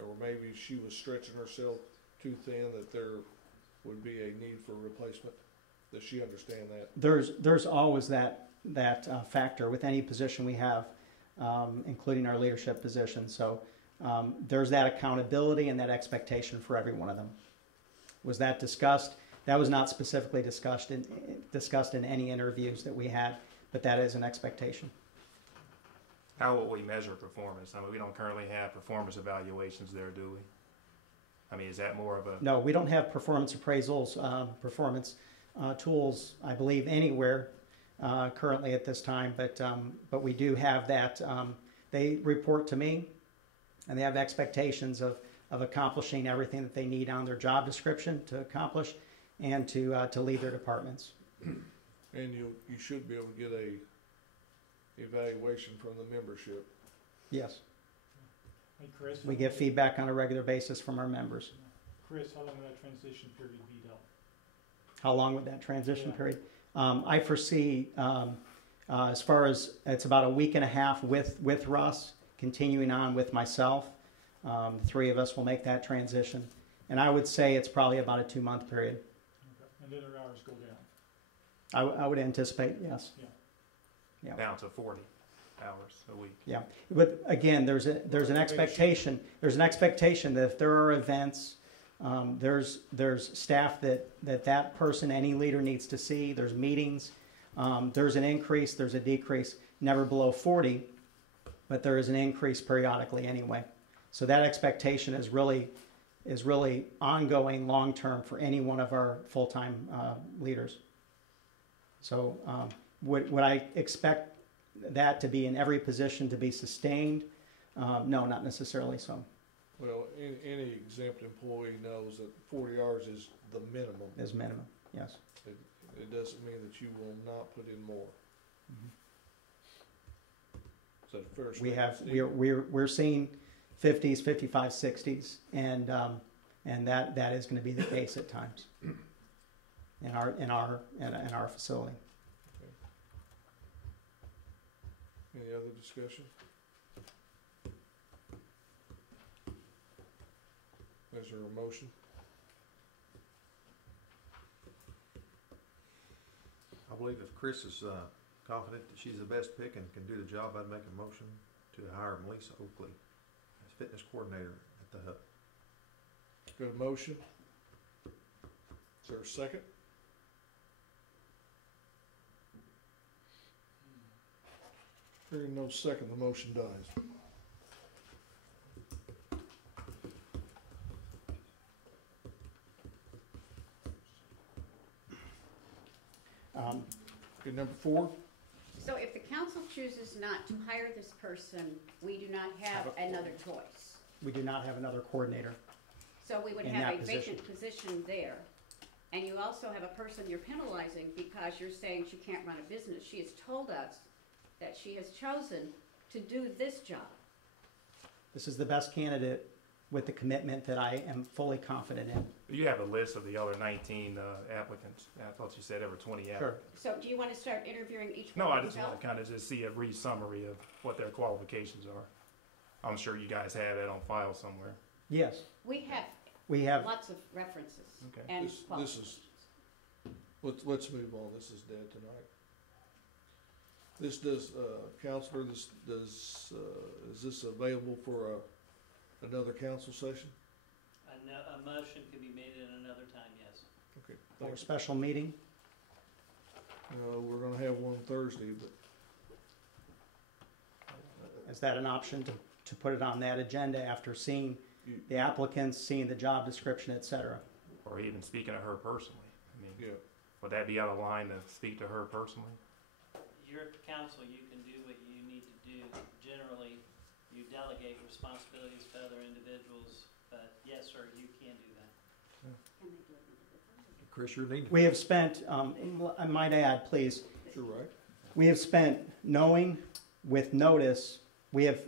or maybe she was stretching herself too thin, that there would be a need for replacement? Does she understand that? There's always that factor with any position we have, including our leadership position. So there's that accountability and that expectation for every one of them. Was that discussed? That was not specifically discussed in any interviews that we had, but that is an expectation. How will we measure performance? I mean, we don't currently have performance evaluations there, do we? I mean, is that more of a... No, we don't have performance appraisals, performance tools, I believe, anywhere currently at this time, but we do have that. They report to me, and they have expectations of accomplishing everything that they need on their job description to accomplish and to lead their departments. And you should be able to get a evaluation from the membership. Yes. Hey, Chris, we get feedback on a regular basis from our members. Chris, how long will that transition period be though? How long would that transition period? I foresee, as far as it's about a week and a half with Russ, continuing on with myself. The three of us will make that transition. And I would say it's probably about a 2-month period. Okay. And then her hours go down? I would anticipate, yes. Yeah. Down to 40 hours a week. Yeah, but again, there's an expectation. There's an expectation that if there are events, there's staff that person, any leader needs to see. There's meetings. There's an increase. There's a decrease. Never below 40, but there is an increase periodically anyway. So that expectation is really ongoing, long term for any one of our full-time leaders. So would I expect that to be in every position to be sustained? No, not necessarily so. Well, any exempt employee knows that 40 hours is the minimum. Is minimum, yes. It doesn't mean that you will not put in more. Mm-hmm. Is that a fair statement? We're seeing 50s, 55s, 60s, and that is going to be the case at times in our facility. Any other discussion? Is there a motion? I believe if Chris is confident that she's the best pick and can do the job, I'd make a motion to hire Melissa Oakley as fitness coordinator at the hub. Got a motion? Is there a second? Hearing no second, the motion dies. Okay, number 4. So if the council chooses not to hire this person, we do not have another choice. We do not have another coordinator. So we would In have a that vacant position there. And you also have a person you're penalizing because you're saying she can't run a business. She has told us that she has chosen to do this job. This is the best candidate with the commitment that I am fully confident in. You have a list of the other 19 applicants. I thought you said there were 20 Sure. applicants. So do you want to start interviewing each No, one I just yourself? want to kind of just see a brief summary of what their qualifications are. I'm sure you guys have that on file somewhere. Yes, We we have have, lots of references Okay. and This is, qualifications. let's move on, this is dead tonight. This does, Counselor, is this available for another council session? A motion could be made at another time, yes. Okay, for a thank special meeting. you. We're gonna have one Thursday, but. Is that an option to put it on that agenda after seeing the applicants, seeing the job description, et cetera? Or even speaking to her personally. I mean, Yeah, would that be out of line to speak to her personally? You're at the council, you can do what you need to do. Generally, you delegate responsibilities to other individuals, but yes, sir, you can do that. Chris, you're leading. We have spent, I might add, please, you're right. we have spent knowing with notice, we have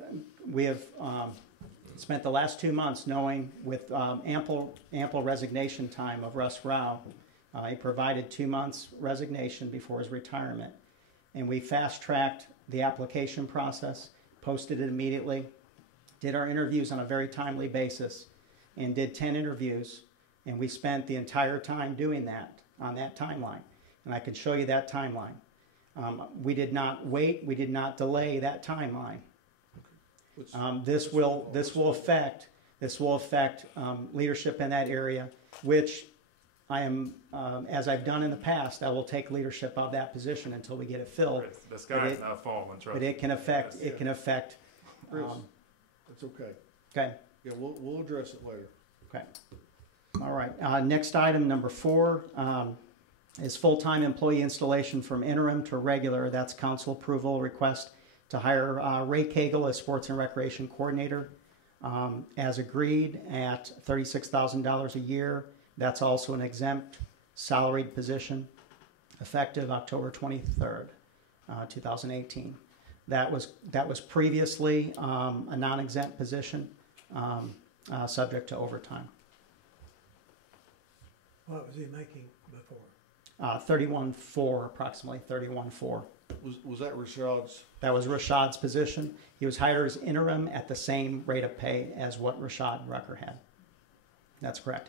spent the last 2 months knowing with ample resignation time of Russ Rao. He provided 2 months resignation before his retirement. And we fast-tracked the application process, posted it immediately, did our interviews on a very timely basis, and did 10 interviews. And we spent the entire time doing that on that timeline. And I could show you that timeline. We did not wait. We did not delay that timeline. This will affect leadership in that area, which I am, as I've done in the past, I will take leadership of that position until we get it filled. The sky's not falling, trust But me. it can affect. Chris, that's okay. Okay. Yeah, we'll address it later. Okay. All right. Next item, number 4, is full-time employee installation from interim to regular. That's council approval request to hire Ray Cagle as sports and recreation coordinator, as agreed at $36,000 a year. That's also an exempt salaried position, effective October 23rd, 2018. That was previously a non-exempt position, subject to overtime. What was he making before? 31.4, approximately 31.4. Was that Rashad's? That was Rashad's position. He was hired as interim at the same rate of pay as what Rashad Rucker had. That's correct.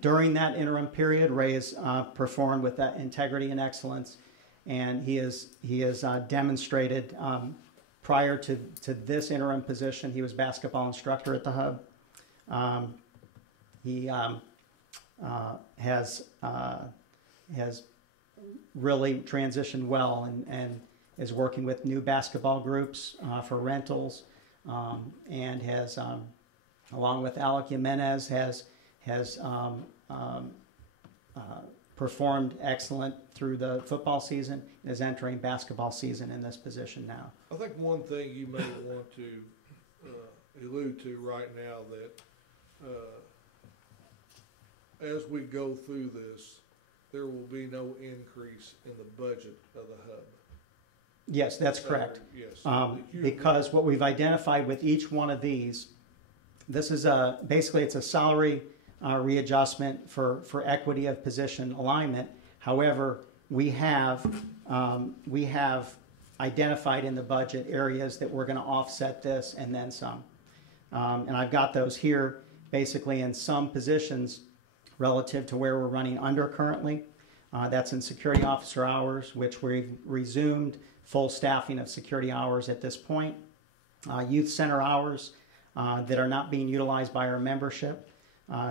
During that interim period, Ray has performed with that integrity and excellence, and he has demonstrated prior to this interim position, he was basketball instructor at the Hub. He has really transitioned well and is working with new basketball groups for rentals, and has, along with Alec Jimenez, has performed excellent through the football season and is entering basketball season in this position now. I think one thing you may want to allude to right now that as we go through this, there will be no increase in the budget of the Hub. Yes, that's correct. Yes. Because what we've identified with each one of these, this is basically it's a salary readjustment for equity of position alignment. However, we have identified in the budget areas that we're going to offset this and then some. And I've got those here basically in some positions relative to where we're running under currently. That's in security officer hours, which we've resumed full staffing of security hours at this point. Youth center hours that are not being utilized by our membership.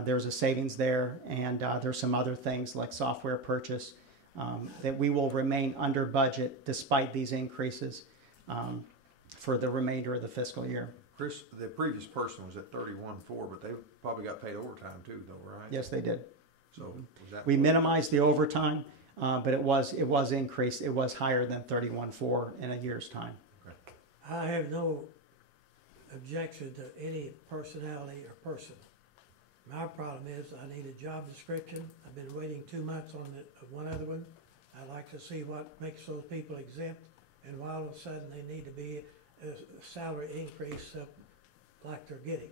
There's a savings there, and there's some other things like software purchase that we will remain under budget despite these increases for the remainder of the fiscal year. Chris, the previous person was at 31.4, but they probably got paid overtime too, though, right? Yes, they did. So was that? We minimized the overtime, but it was increased. It was higher than 31.4 in a year's time. I have no objection to any personality or person. My problem is I need a job description. I've been waiting 2 months on one other one. I'd like to see what makes those people exempt, and why all of a sudden they need to be a salary increase like they're getting.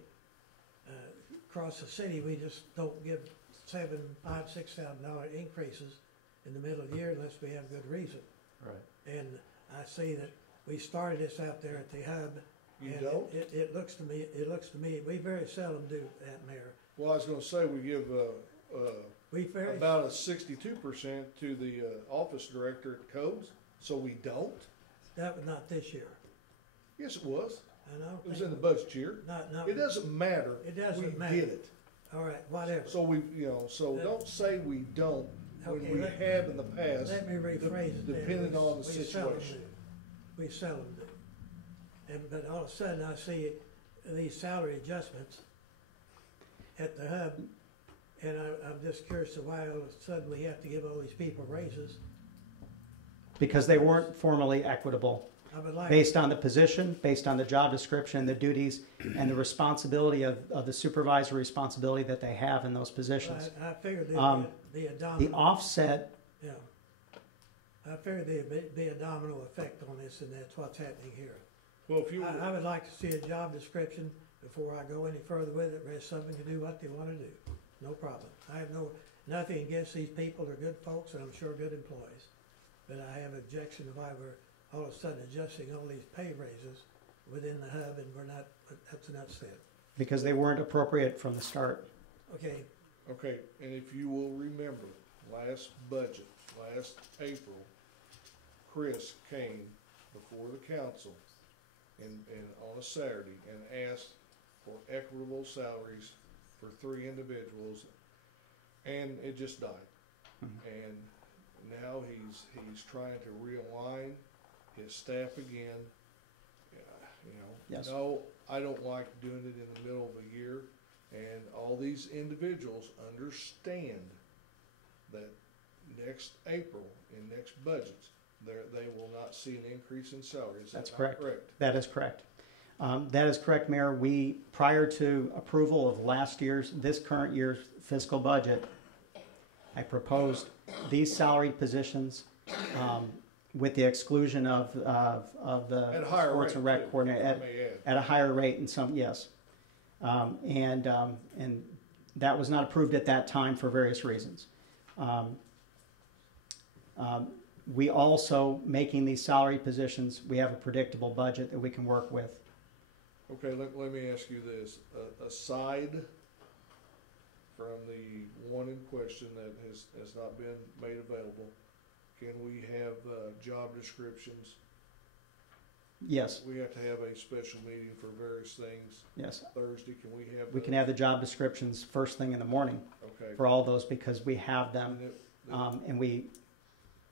Across the city, we just don't give $7,000, $5,000, $6,000 increases in the middle of the year unless we have good reason. Right. And I see that we started this out there at the hub. You and don't? It looks to me, we very seldom do that, Mayor. Well, I was gonna say, we give, We very, about a 62% to the, office director at Codes, so we don't? that was not this year. Yes, it was. I know. It was in the budget year. Not, It doesn't matter. It doesn't We matter. did it. All right, whatever. So we, so don't say we don't when Okay, we have in the past, Let me rephrase it then. depending on the We seldom situation. do. We seldom do. But all of a sudden I see these salary adjustments at the hub, and I'm just curious to why all of a sudden we have to give all these people raises. Because they weren't formally equitable. I would like. Based on the position, based on the job description, the duties, and the responsibility of the supervisory responsibility that they have in those positions. I figured there'd be a The domino. offset, Yeah. I figured there'd be a domino effect on this, and that's what's happening here. Well, if you, I would like to see a job description before I go any further with it. The rest of them can do what they want to do. No problem. I have nothing against these people. They're good folks, and I'm sure good employees. But I have objection to why we're all of a sudden adjusting all these pay raises within the hub, and we're not, that's enough said. because they weren't appropriate from the start. Okay, okay, and if you will remember, last budget, last April, Chris came before the council and on a Saturday and asked for equitable salaries for 3 individuals, and it just died. And now he's trying to realign his staff again. Yes. No, I don't like doing it in the middle of the year, and all these individuals understand that next April, in next budgets, they will not see an increase in salary. Is that That's not correct. correct? That is correct. That is correct, Mayor. We, prior to approval of this current year's fiscal budget, I proposed these salaried positions with the exclusion of the At a higher sports rate, and rec too, coordinator if I may add. at a higher rate in some, yes. And that was not approved at that time for various reasons. We also, making these salary positions, we have a predictable budget that we can work with. Okay, let me ask you this. Aside from the one in question that has not been made available, can we have job descriptions? Yes, We have to have a special meeting for various things. yes. Thursday, can we have? We can have the job descriptions first thing in the morning Okay. for all those because we have them. And it-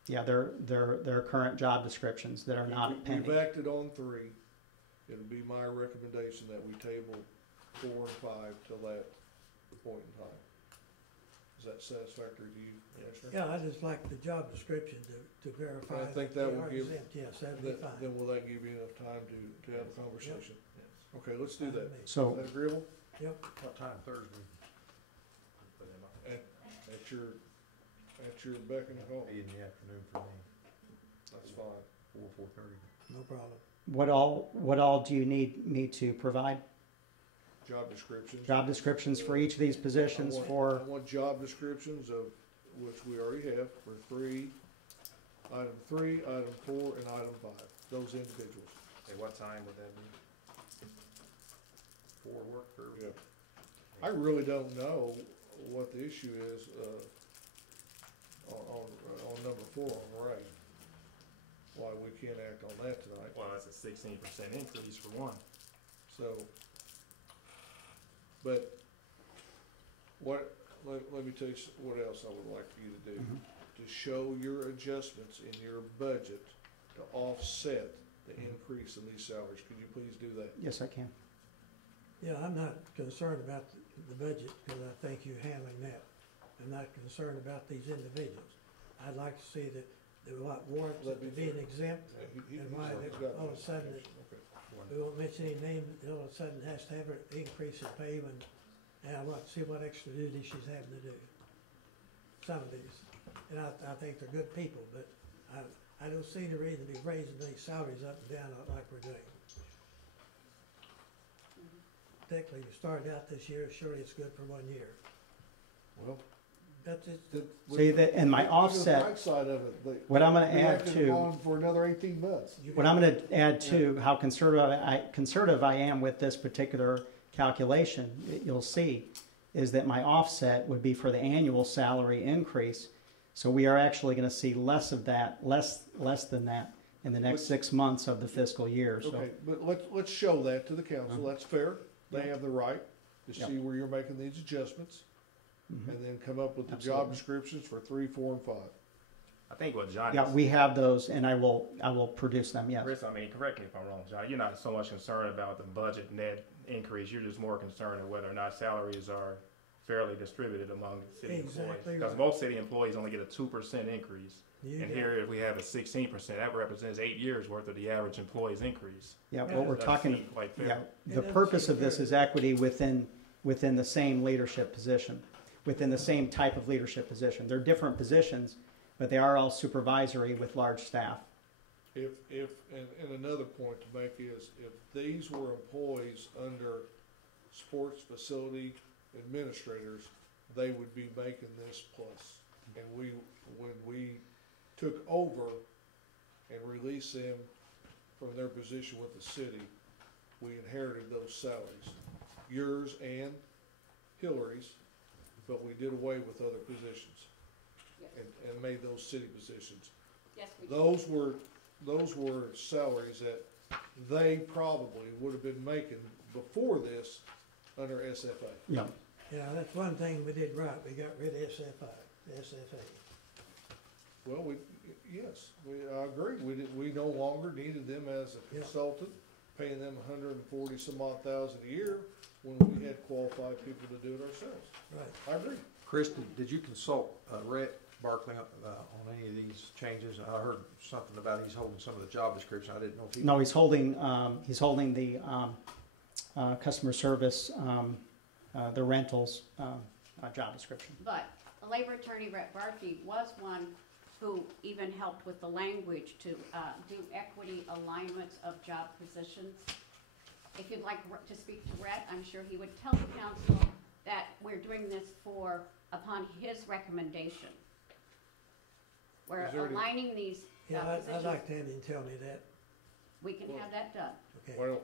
They're current job descriptions that are not We've pending. acted on 3. It'll be my recommendation that we table 4 and 5 till that point in time. Is that satisfactory to you, Commissioner? yeah, I just like the job description to verify. I think they that will are give- exempt. Yes, that'd be fine. Then will that give you enough time to have a conversation? Okay, let's do that. Is So, that agreeable? Yep. What time Thursday? At your beck and call? Be in the afternoon for me, That's fine. 4:30. No problem. what all do you need me to provide? Job descriptions. Job descriptions for each of these positions I for, want job descriptions of, which we already have, for 3, item 3, item 4, and item 5, those individuals. At what time would that be? 4 work for Yeah. I really don't know what the issue is, on number 4 on the right. Why we can't act on that tonight, Well, that's a 16% increase for one. so. But let me tell you what else I would like for you to do. To show your adjustments in your budget to offset the increase in these salaries. Could you please do that? Yes, I can. Yeah, I'm not concerned about the budget, because I think you're handling that. I'm not concerned about these individuals. I'd like to see that what warrants it to be an exempt, and why all of a sudden, we won't mention any name, all of a sudden has to have an increase in pay when, and I want to see what extra duty she's having to do. Some of these, and I think they're good people, but I don't see the reason to be raising these salaries up and down like we're doing. Particularly, you started out this year, surely it's good for 1 year. Well, that's it. See that, and my offset. The right side of it, what I'm going to add to on for another 18 months. What I'm going to add to how conservative I am with this particular calculation, you'll see, is that my offset would be for the annual salary increase. So we are actually going to see less of that, less than that, in the next 6 months of the fiscal year. So. Okay, but let's show that to the council. That's fair. They have the right to see where you're making these adjustments, and then come up with the job descriptions for 3, 4, and 5. I think what Johnny. Yeah, we have those, and I will produce them. Yes. Chris, I mean, correct me if I'm wrong, Johnny. You're not so much concerned about the budget net increase. You're just more concerned of whether or not salaries are fairly distributed among city employees. Because most city employees only get a 2% increase. And here, if we have a 16%, that represents 8 years worth of the average employee's increase. Yeah, what we're talking. Yeah, the purpose of this is equity within the same leadership position, within the same type of leadership position. They're different positions, but they are all supervisory with large staff. And another point to make is, if these were employees under sports facility administrators, they would be making this plus. And when we took over and released them from their position with the city, we inherited those salaries, yours and Hillary's, but we did away with other positions and made those city positions. Yes, we did. Those were salaries that they probably would have been making before this under SFA. Yeah. Yeah, that's one thing we did right. We got rid of SFA. Well, I agree. We no longer needed them as a consultant, paying them $140 some odd thousand a year when we had qualified people to do it ourselves. Right. I agree. Chris, did you consult Rhett Barkley on any of these changes? I heard something about he's holding some of the job description. I didn't know if he. No, he's holding the customer service, the rentals job description. But the labor attorney, Rhett Barkey, was one who even helped with the language to do equity alignments of job positions. If you'd like to speak to Rhett, I'm sure he would tell the council that we're doing this upon his recommendation. We're aligning these Yeah, positions. I'd like to have him tell me that. We can have that done. Okay. Well,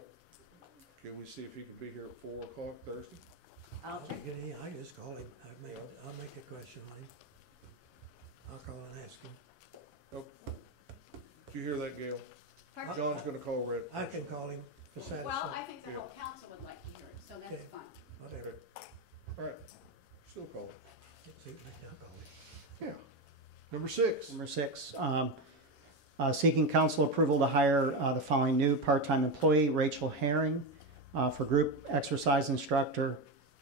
can we see if he can be here at 4 o'clock Thursday? I'll check. I just call him. I'll make a question on him. I'll call and ask him. Oh, did you hear that, Gail? Pardon? John's gonna call Red. I can call him for satisfaction. Well, I think the whole council would like to hear it, so that's Okay. fine. Whatever. All right, still call him. Let's see, I'll call him. Yeah. Number 6. Number 6, seeking council approval to hire the following new part-time employee, Rachel Herring, for group exercise instructor,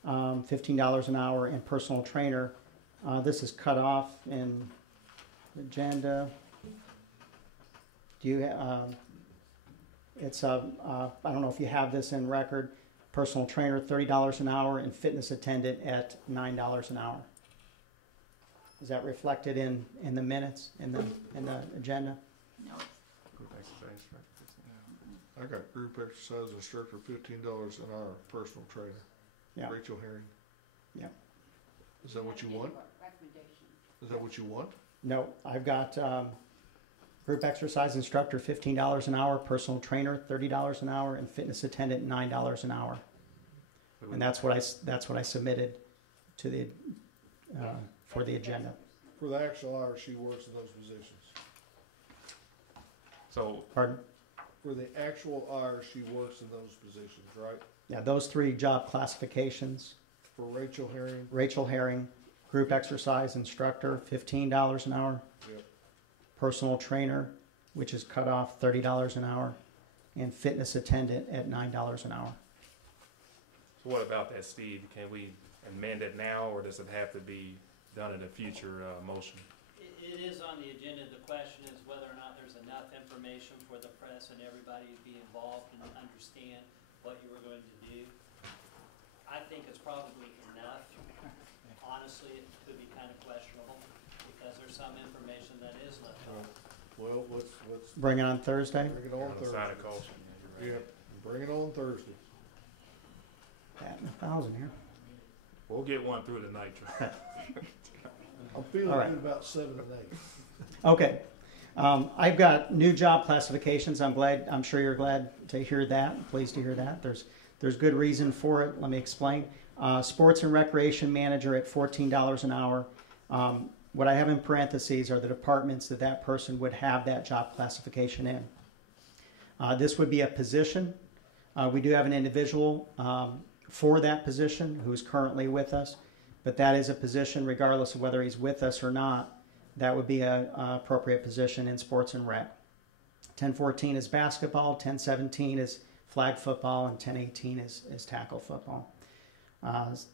$15 an hour, and personal trainer. This is cut off in the agenda. Do you? It's I don't know if you have this in record. Personal trainer, $30 an hour, and fitness attendant at $9 an hour. Is that reflected in the minutes, in the agenda? No. Group exercise instructor. I got group exercise instructor, $15 an hour, personal trainer. Yeah. Rachel Herring. Yeah. Is that what you want? Is that what you want? No, I've got group exercise instructor, $15 an hour, personal trainer, $30 an hour, and fitness attendant, $9 an hour. And that's what I submitted to the for the agenda. For the actual hours she works in those positions. So. Pardon? For the actual hours she works in those positions, right? Yeah, those 3 job classifications. For Rachel Herring. Rachel Herring, group exercise instructor, $15 an hour. Yep. Personal trainer, which is cut off $30 an hour, and fitness attendant at $9 an hour. So what about that, Steve? Can we amend it now, or does it have to be done in a future motion? It is on the agenda. The question is whether or not there's enough information for the press and everybody to be involved and understand what you were going to do. I think it's probably enough. Honestly, it could be kind of questionable because there's some information that is left off. Well, let's Bring it on Thursday. bring it on On the side of Thursday. caution, yeah, you're right. Yeah, bring it on Thursday. Batting 1,000 here. We'll get one through tonight. I'm feeling All right. good about 7 and 8. Okay. I've got new job classifications. I'm sure you're glad to hear that. Pleased to hear that. There's good reason for it. Let me explain. Sports and recreation manager at $14 an hour. What I have in parentheses are the departments that person would have that job classification in. This would be a position. We do have an individual for that position who's currently with us, but that is a position regardless of whether he's with us or not. That would be an appropriate position in sports and rec. 1014 is basketball, 1017 is flag football, and 1018 is tackle football.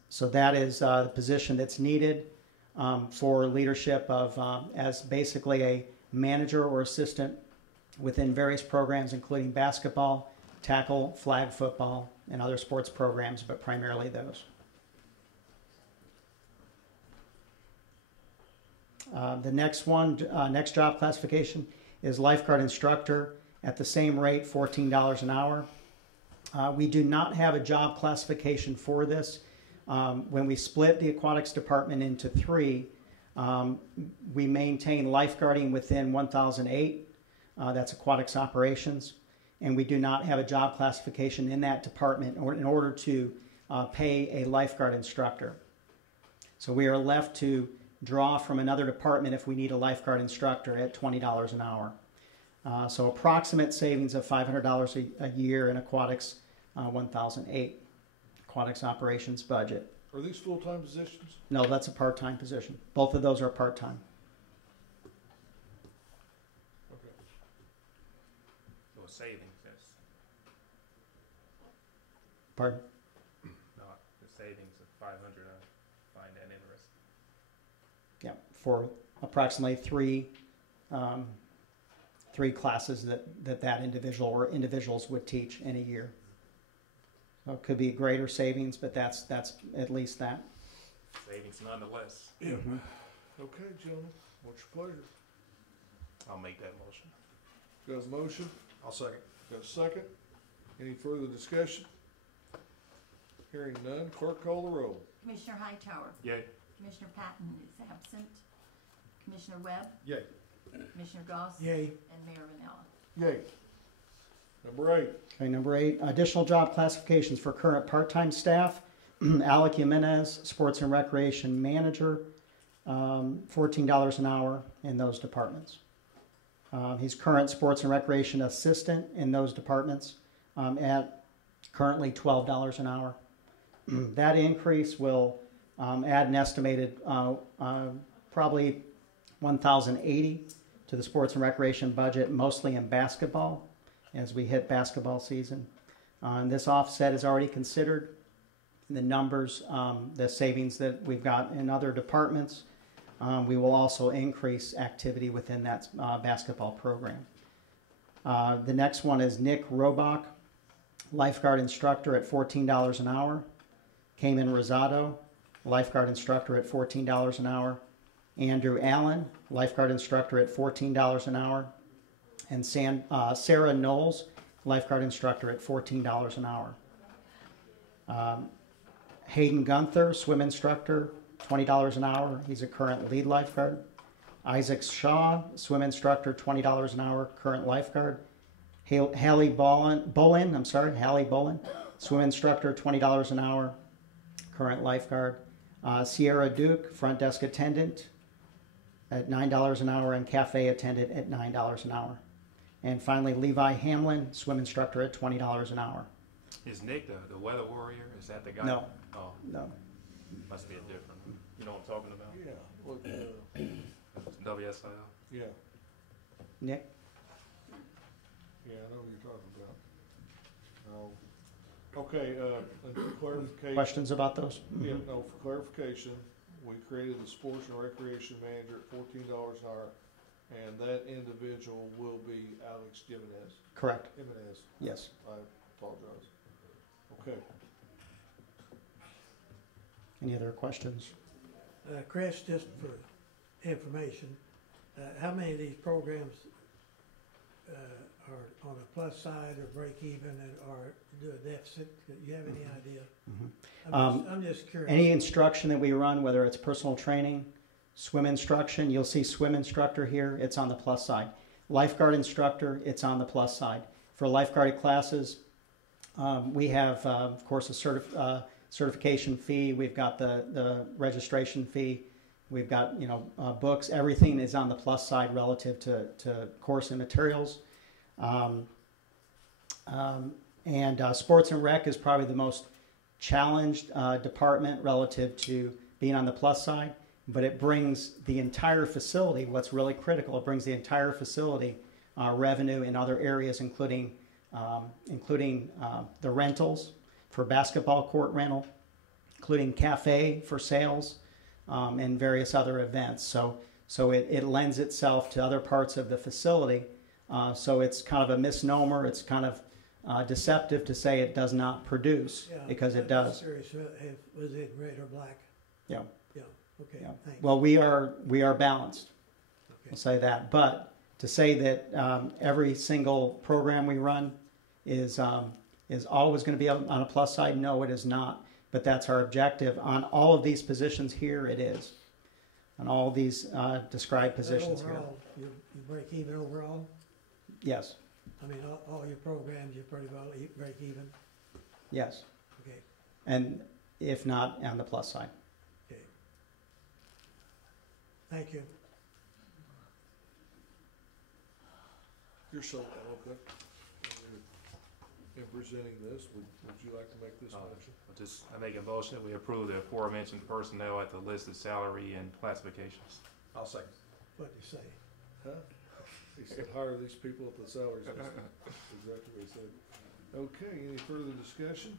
So that is the position that's needed for leadership of as basically a manager or assistant within various programs, including basketball, tackle, flag football, and other sports programs, but primarily those. The next one, next job classification is lifeguard instructor at the same rate, $14 an hour. We do not have a job classification for this. When we split the aquatics department into 3, we maintain lifeguarding within 1008. That's aquatics operations. And we do not have a job classification in that department in order to pay a lifeguard instructor. So we are left to draw from another department if we need a lifeguard instructor at $20 an hour. So approximate savings of $500 a year in aquatics, 1008 aquatics operations budget. Are these full-time positions? No, that's a part-time position. Both of those are part-time. Okay. So a savings, yes. Pardon? No, the savings of 500, I find that interesting. Yeah, for approximately three classes that individual or individuals would teach in a year. So it could be greater savings, but that's at least that. Savings nonetheless. Yeah. Okay, gentlemen, what's your pleasure? I'll make that motion. Got a motion? I'll second. Got a second? Any further discussion? Hearing none, clerk call the roll. Commissioner Hightower. Yay. Commissioner Patton is absent. Commissioner Webb. Yay. Commissioner Goss. Yay. And Mayor Vanella. Yay. Number 8. Okay, number 8, additional job classifications for current part-time staff. Alec Jimenez, sports and recreation manager, $14 an hour in those departments. He's current sports and recreation assistant in those departments at currently $12 an hour. That increase will add an estimated probably $1,080 to the sports and recreation budget, mostly in basketball, as we hit basketball season. And this offset is already considered in the numbers, the savings that we've got in other departments. We will also increase activity within that basketball program. The next one is Nick Robach, lifeguard instructor at $14 an hour. Cayman Rosado, lifeguard instructor at $14 an hour. Andrew Allen, lifeguard instructor at $14 an hour. And Sarah Knowles, lifeguard instructor at $14 an hour. Hayden Gunther, swim instructor, $20 an hour. He's a current lead lifeguard. Isaac Shaw, swim instructor, $20 an hour, current lifeguard. Hallie Bolin, swim instructor, $20 an hour, current lifeguard. Sierra Duke, front desk attendant at $9 an hour, and cafe attendant at $9 an hour. And finally, Levi Hamlin, swim instructor at $20 an hour. Is Nick the weather warrior? Is that the guy? No. Oh. No. Must be a different, you know what I'm talking about? Yeah, what, WSIL. yeah, Nick? yeah, I know what you're talking about. Okay, and for clarification. Questions about those? Yeah, no, for clarification, we created the sports and recreation manager at $14 an hour, and that individual will be Alex Jimenez. Correct. Jimenez, Yes. I apologize. Okay. Any other questions? Chris, just for information, how many of these programs are on a plus side or break even or do a deficit? Do you have any idea? I'm just curious. Any instruction that we run, whether it's personal training, swim instruction, you'll see swim instructor here, it's on the plus side. Lifeguard instructor, it's on the plus side. For lifeguard classes, we have, of course, a certification fee. We've got the registration fee. We've got, books. Everything is on the plus side relative to course and materials. And sports and rec is probably the most challenged department relative to being on the plus side, but it brings the entire facility, what's really critical, it brings the entire facility revenue in other areas, including the rentals for basketball court rental, including cafe for sales, and various other events. So it lends itself to other parts of the facility. So it's kind of a misnomer. It's kind of deceptive to say it does not produce, because it does. Serious, was it red or black? Yeah. Yeah. Okay. Yeah. Thanks. Well, we are balanced. Okay. I'll say that. But to say that every single program we run is always going to be on a plus side, no, it is not. But that's our objective. On all of these positions here, it is. On all these described positions overall, here. You break even overall? Yes. I mean, all your programs, you pretty well break even? Yes. Okay. And if not, on the plus side. Okay. Thank you. You're so eloquent in presenting this. Would you like to make this motion? I make a motion that we approve the aforementioned personnel at the listed salary and classifications. I'll second. What'd you say? Huh? He said hire these people at the salaries. That's exactly what he said. Okay, any further discussion?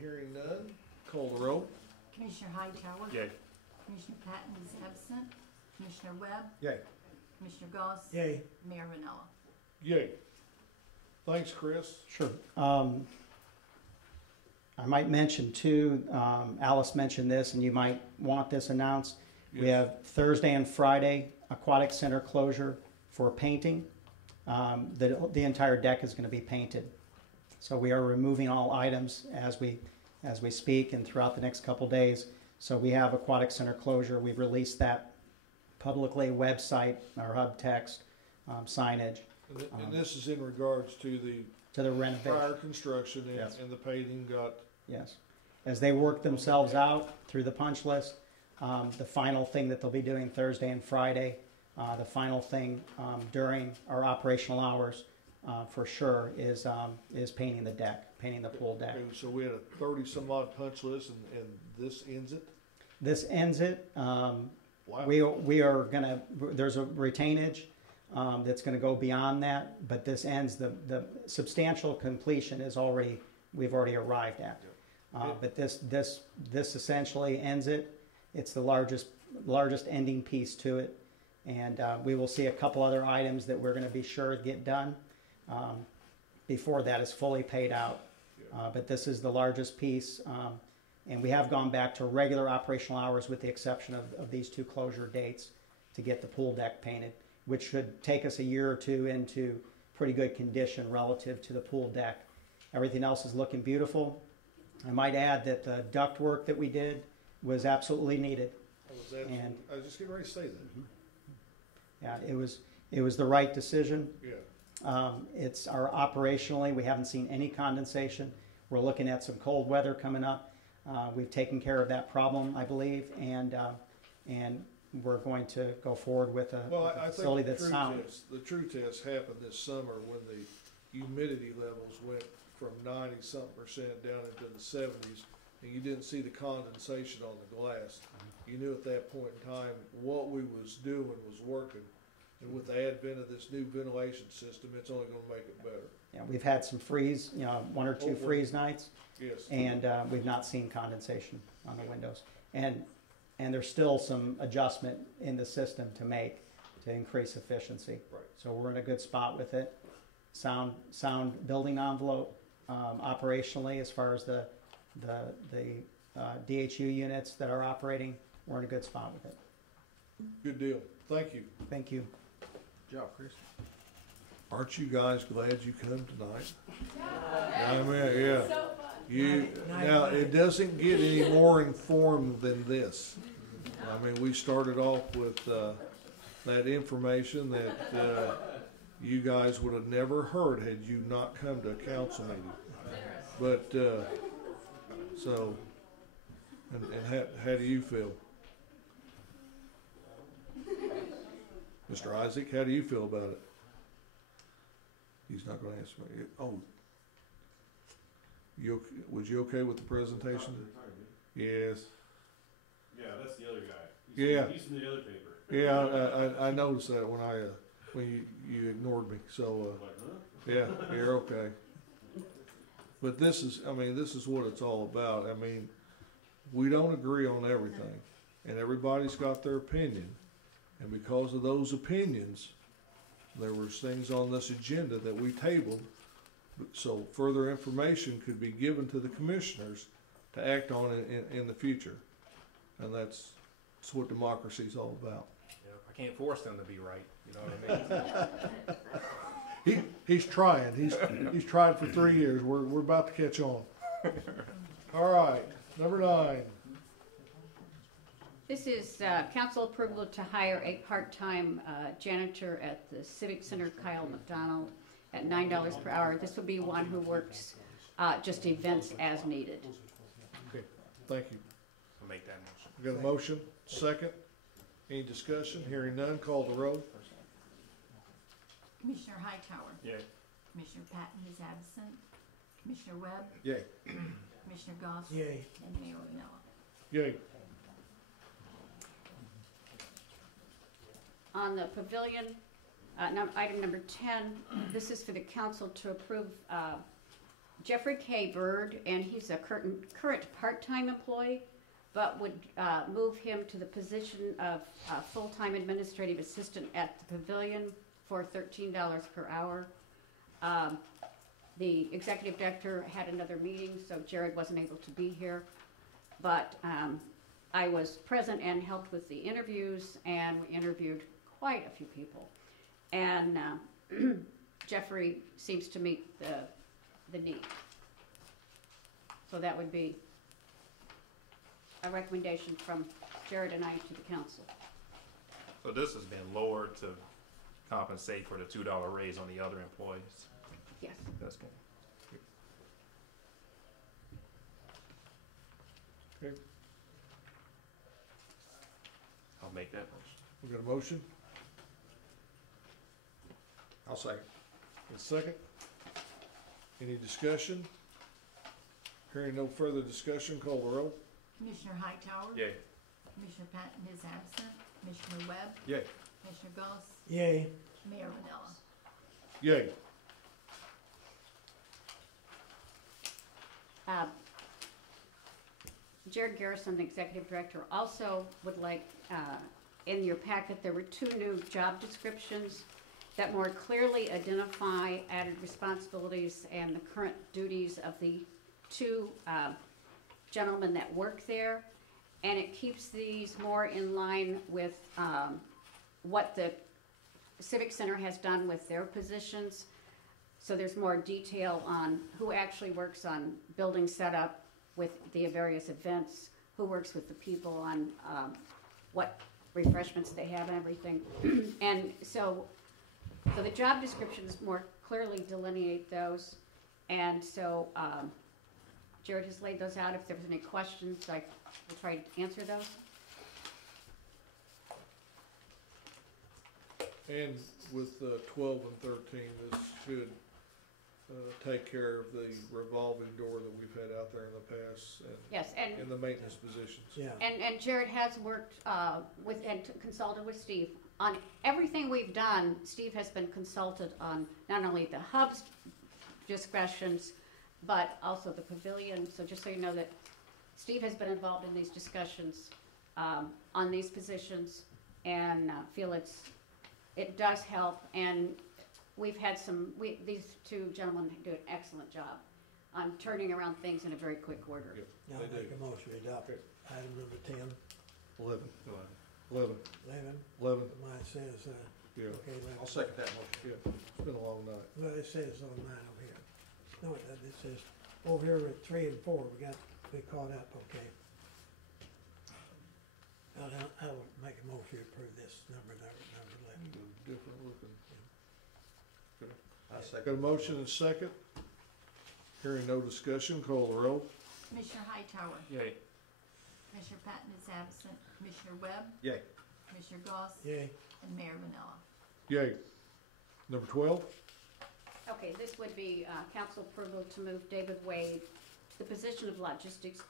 Hearing none, call the roll. Commissioner Hightower? Yay. Commissioner Patton is absent. Commissioner Webb? Yay. Commissioner Goss? Yay. Mayor Vanella? Yay. Thanks, Chris. Sure. I might mention too, Alice mentioned this, and you might want this announced. Yes. We have Thursday and Friday aquatic center closure for painting. The entire deck is going to be painted. So we are removing all items as we speak and throughout the next couple days. So we have aquatic center closure. We've released that publicly, website, our hub text, signage. And this is in regards to the renovation, prior construction and, yes. And the painting got. Yes. As they work themselves out through the punch list, the final thing that they'll be doing Thursday and Friday, the final thing during our operational hours for sure is painting the deck, painting the pool deck. Okay, so we had a 30-some odd punch list, and this ends it? This ends it. Wow. We are going to, there's a retainage that's going to go beyond that, but this ends, the substantial completion is we've already arrived at. But this essentially ends it. It's the largest ending piece to it, and we will see a couple other items that we're going to be sure get done before that is fully paid out. But this is the largest piece, and we have gone back to regular operational hours with the exception of these two closure dates to get the pool deck painted, which should take us a year or two into pretty good condition relative to the pool deck. Everything else is looking beautiful. I might add that the duct work that we did was absolutely needed. I was just getting ready to say that. Yeah, it was the right decision. Yeah. It's operationally, we haven't seen any condensation. We're looking at some cold weather coming up. We've taken care of that problem, I believe, and we're going to go forward with a facility that's sound. The true test happened this summer when the humidity levels went from 90-something% down into the 70s, and you didn't see the condensation on the glass, you knew at that point in time what we was doing was working. And with the advent of this new ventilation system, it's only gonna make it better. Yeah, we've had some freeze, one or two freeze nights, Yes. and we've not seen condensation on the windows. And there's still some adjustment in the system to make to increase efficiency. Right. So we're in a good spot with it. Sound building envelope operationally, as far as the DHU units that are operating, we're in a good spot with it. Good deal. Thank you. Thank you. Good job, Chris. Aren't you guys glad you come tonight? I mean, yeah. You, now, it doesn't get any more informed than this. I mean, we started off with that information that you guys would have never heard had you not come to a council meeting. But, so, and how do you feel? Mr. Isaac, how do you feel about it? He's not gonna answer me. Oh. Was you okay with the presentation? Yes. Yeah, that's the other guy. Yeah. He's from the other paper. Yeah, I noticed that when you ignored me, so, yeah, you're okay. But this is what it's all about. I mean, we don't agree on everything, and everybody's got their opinion, and because of those opinions, there was things on this agenda that we tabled, so further information could be given to the commissioners to act on in the future, and that's what democracy is all about. Yeah, I can't force them to be right. You know what I mean? He's trying. He's tried for 3 years. We're about to catch on. All right, number 9. This is council approval to hire a part-time janitor at the Civic Center, Kyle McDonald, at $9 per hour. This will be one who works just events as needed. Okay, thank you. I'll make that motion. We got a motion, second. Any discussion? Hearing none, call the roll. Commissioner Hightower. Yeah. Commissioner Patton is absent. Commissioner Webb. Yay. Commissioner Goss. Yay. And Mayor Ranella. Yay. On the pavilion, item number 10, this is for the council to approve Jeffrey K. Bird, and he's a current part-time employee, but would move him to the position of full-time administrative assistant at the pavilion for $13 per hour. The executive director had another meeting, so Jared wasn't able to be here, but I was present and helped with the interviews, and we interviewed quite a few people. And Jeffrey seems to meet the need. So that would be a recommendation from Jared and I to the council. So this has been lowered to compensate for the $2 raise on the other employees. Yes. That's good. Okay. I'll make that motion. We got a motion? I'll second. A second. Any discussion? Hearing no further discussion, call the roll. Commissioner Hightower. Yay. Commissioner Patton is absent. Commissioner Webb. Yay. Commissioner Goss. Yay. Mayor Ranella. Yay. Jared Garrison, the executive director, also would like, in your packet, there were 2 new job descriptions that more clearly identify added responsibilities and the current duties of the 2 gentlemen that work there. And it keeps these more in line with what the Civic Center has done with their positions. So there's more detail on who actually works on building setup with the various events, who works with the people on what refreshments they have and everything. And so the job descriptions more clearly delineate those. And so Jared has laid those out. If there's any questions, I will try to answer those. And with 12 and 13, this should take care of the revolving door that we've had out there in the past Yes, and and the maintenance positions. Yeah. And Jared has worked with and consulted with Steve on everything we've done. Steve has been consulted on not only the hub's discussions, but also the pavilion. So just so you know that Steve has been involved in these discussions on these positions, and feel it does help. And we've had these two gentlemen do an excellent job on turning around things in a very quick order. Yep, Now they I make do. a motion to adopt item number 10, 11. 11. 11. Mine says, Yeah. okay, 11. I'll second that motion. Yeah, it's been a long night. Well, it says on mine over here. No, it says over here at 3 and 4, we caught up, okay. I'll make a motion to approve this number 11. Different looking. I Got a second. motion and second. Hearing no discussion, call the roll. Commissioner Hightower, Yay. Commissioner Patton is absent, Commissioner Webb, Yay. Commissioner Goss, Yay. and Mayor Manella. Yay. Number 12. Okay, this would be council approval to move David Wade to the position of logistics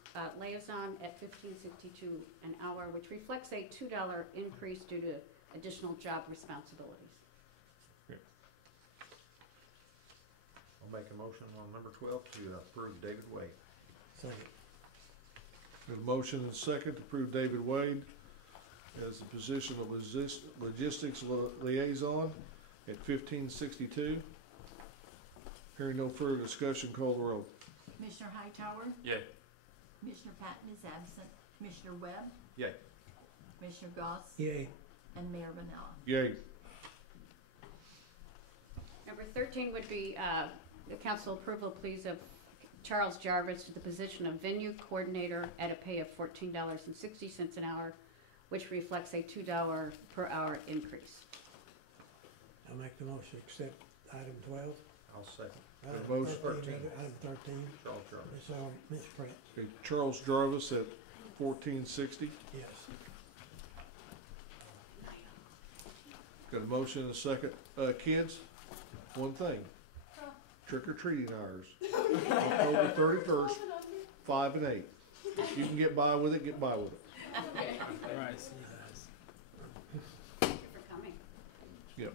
liaison at $15.62 an hour, which reflects a $2 increase due to additional job responsibilities. I'll make a motion on number 12 to approve David Wade. Second. Got a motion and second to approve David Wade as the position of logistics liaison at 1562. Hearing no further discussion, call the roll. Commissioner Hightower, Yay. Commissioner Patton is absent, Commissioner Webb, Yay. Commissioner Goss, Yay. and Mayor Manella. Yay. Number 13 would be the council approval, please, of Charles Jarvis to the position of venue coordinator at a pay of $14.60 an hour, which reflects a $2 per hour increase. I'll make the motion to accept item 12. I'll second. Item motion. 13. Item 13. Charles Jarvis. Ms. Al, Ms. Pratt. Okay, Charles Jarvis at 1460. Yes. Got a motion and a second. Kids, one thing. Trick or treating hours. October 31st, 5 and 8. If you can get by with it, get by with it. Right. Thank you for coming. Yep.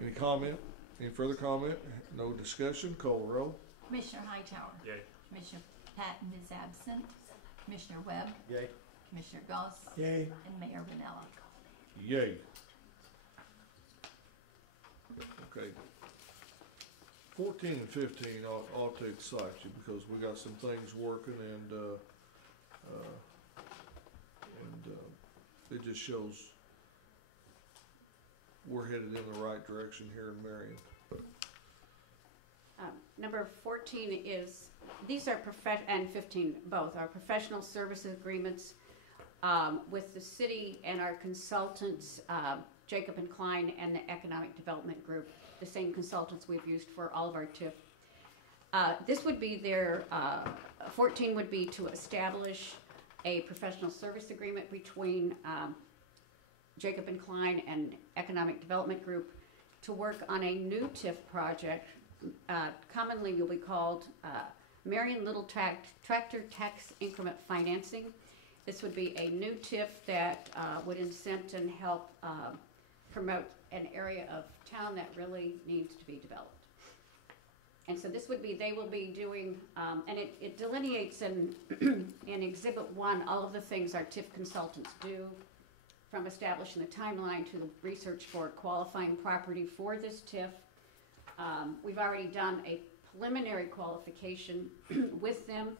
Any comment? Any further comment? No discussion? Call the roll. Commissioner Hightower, Yay. Commissioner Patton is absent, Commissioner Webb, Yay. Commissioner Goss, Yay. and Mayor Manella. Yay. Okay. 14 and 15 ought to excite you because we got some things working and it just shows we're headed in the right direction here in Marion. Number 14 is, these are and 15 both, are professional services agreements with the city and our consultants, Jacob and Klein and the Economic Development Group, the same consultants we've used for all of our TIF. This would be their, 14 would be to establish a professional service agreement between Jacob and Klein and Economic Development Group to work on a new TIF project, commonly will be called Marion Little Tractor Tax Increment Financing. This would be a new TIF that would incent and help promote an area of town that really needs to be developed. And so this would be, they will be doing, and it delineates in Exhibit 1 all of the things our TIF consultants do, from establishing the timeline to the research for qualifying property for this TIF. We've already done a preliminary qualification with them,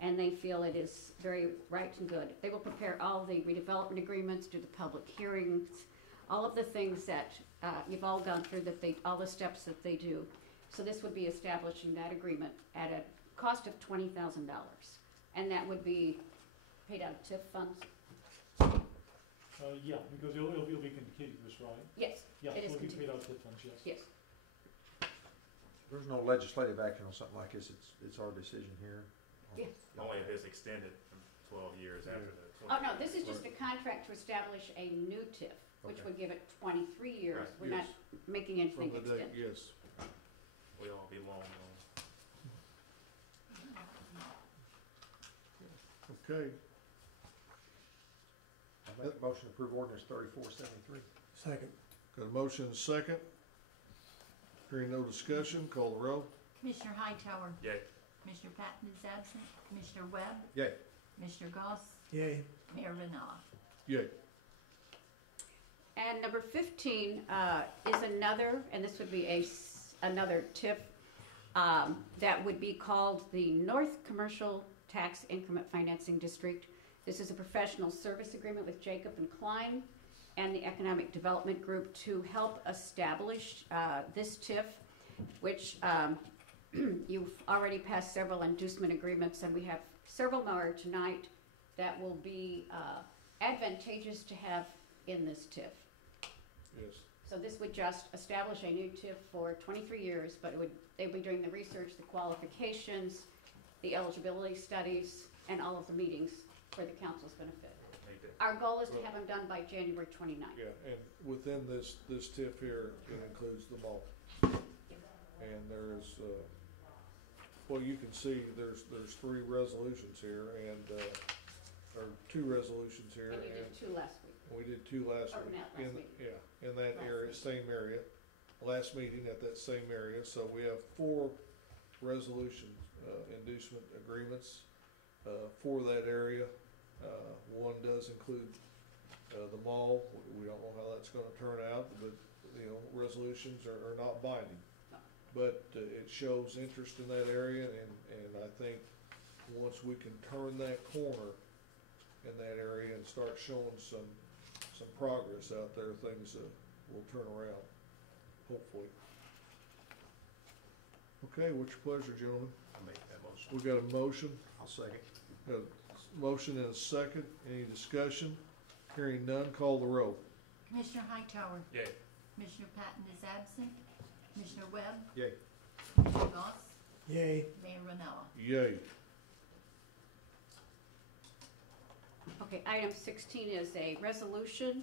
and they feel it is very right and good. They will prepare all the redevelopment agreements, do the public hearings, all of the things that you've all gone through, all the steps that they do. So this would be establishing that agreement at a cost of $20,000, and that would be paid out of TIF funds. Yeah, because it'll be contiguous, right? Yes, Yeah, it is it'll be paid contiguous. out TIF funds, yes. Yes. There's no legislative action on something like this. It's our decision here. Yes. Only if it's extended from 12 years after the. Oh, no, this is just a contract to establish a new TIF. which Okay. would give it 23 years. Right, We're not making anything From the date, extend. yes. We all be long gone. Okay, I make a motion to approve ordinance 3473. Second. got a motion and a second. Hearing no discussion, call the roll. Commissioner Hightower, Yay. Commissioner Patton is absent, Commissioner Webb, Yay. Commissioner Goss, Yay. Mayor Renella. Yay. And number 15 is another, and this would be another TIF that would be called the North Commercial Tax Increment Financing District. This is a professional service agreement with Jacob and Klein and the Economic Development Group to help establish this TIF, which you've already passed several inducement agreements, and we have several more tonight that will be advantageous to have in this TIF. Yes. So this would just establish a new TIF for 23 years, but they'd be doing the research, the qualifications, the eligibility studies, and all of the meetings for the council's benefit. Our goal is to have them done by January 29th. Yeah, and within this TIF here, it includes the mall. And there's, well, you can see there's 3 resolutions here and, or 2 resolutions here. And you did 2 last week. We did 2 last Or week. not last week. Yeah, in that Last area, week. same area, last meeting at that same area. So we have 4 resolution inducement agreements for that area. One does include the mall. We don't know how that's gonna turn out, but, you know, resolutions are not binding. But it shows interest in that area, and I think once we can turn that corner in that area and start showing some progress out there, things will turn around, hopefully. Okay, what's your pleasure, gentlemen? I'll make that motion. We got a motion, I'll second. got a motion and a second. Any discussion? Hearing none, call the roll. Commissioner Hightower, Yay. Commissioner Patton is absent, Commissioner Webb, Yay. Commissioner Goss, Yay. Mayor Renella. Yay. Okay, item 16 is a resolution,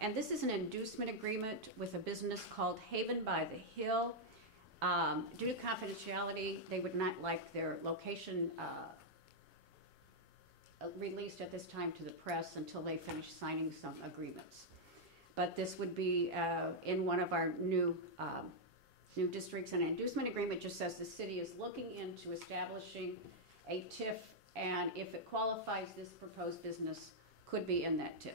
and this is an inducement agreement with a business called Haven by the Hill. Due to confidentiality, they would not like their location released at this time to the press until they finish signing some agreements. But this would be in one of our new districts. And an inducement agreement just says the city is looking into establishing a TIF, and if it qualifies, this proposed business could be in that TIF.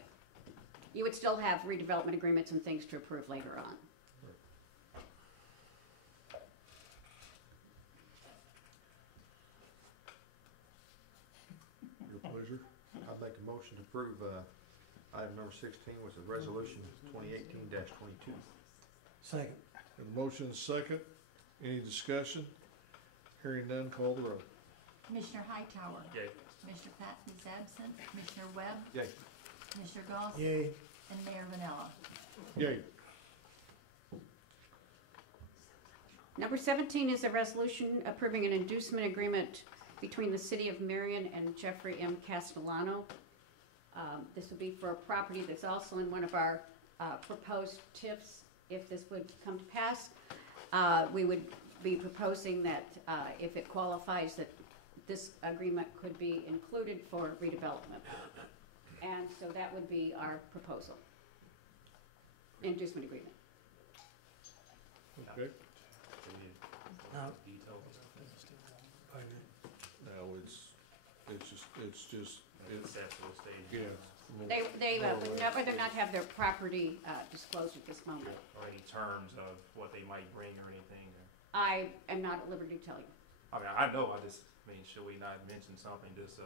You would still have redevelopment agreements and things to approve later on. Your pleasure. I'd make a motion to approve, item number 16 was a resolution 2018-22. Second. Got a motion and a second. Any discussion? Hearing none, call the roll. Commissioner Hightower, Yay. Commissioner Patton is absent, Commissioner Webb, Yay. Commissioner Goss, Yay. and Mayor Renella. Yay. Number 17 is a resolution approving an inducement agreement between the City of Marion and Jeffrey M. Castellano. This would be for a property that's also in one of our proposed TIFs. If this would come to pass, we would be proposing that if it qualifies, that this agreement could be included for redevelopment. And so that would be our proposal, inducement agreement. Okay. Now, Details. Now it's just, Conceptual stage. yeah. They More or would less. rather not have their property disclosed at this moment. Or any terms of what they might bring or anything. I am not at liberty to tell you. I mean, I know, I mean, should we not mention something just so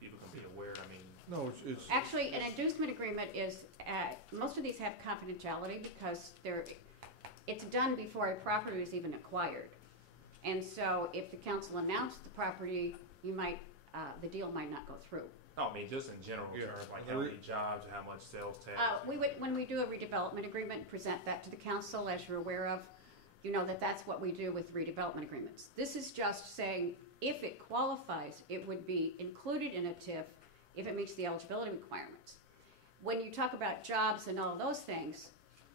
people can be aware? I mean, No, it's. Actually, an inducement agreement is, most of these have confidentiality because it's done before a property is even acquired. And so if the council announced the property, the deal might not go through. no, I mean, just in general Yeah. terms, like And how the many jobs, how much sales tax. When we do a redevelopment agreement, present that to the council, as you're aware of. You know that's what we do with redevelopment agreements. This is just saying if it qualifies, it would be included in a TIF if it meets the eligibility requirements. when you talk about jobs and all those things,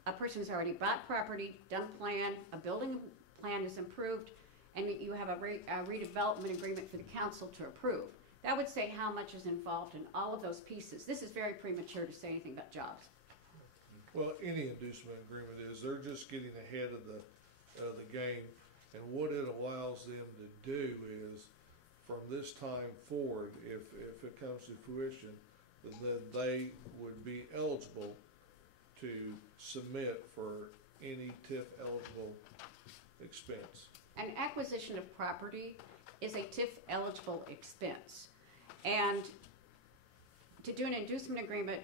a person's already bought property, done plan, a building plan is improved, and you have a redevelopment agreement for the council to approve. That would say how much is involved in all of those pieces. This is very premature to say anything about jobs. Well, any inducement agreement is, they're just getting ahead of the game, and what it allows them to do is, from this time forward, if it comes to fruition, then they would be eligible to submit for any TIF eligible expense. An acquisition of property is a TIF eligible expense. And to do an inducement agreement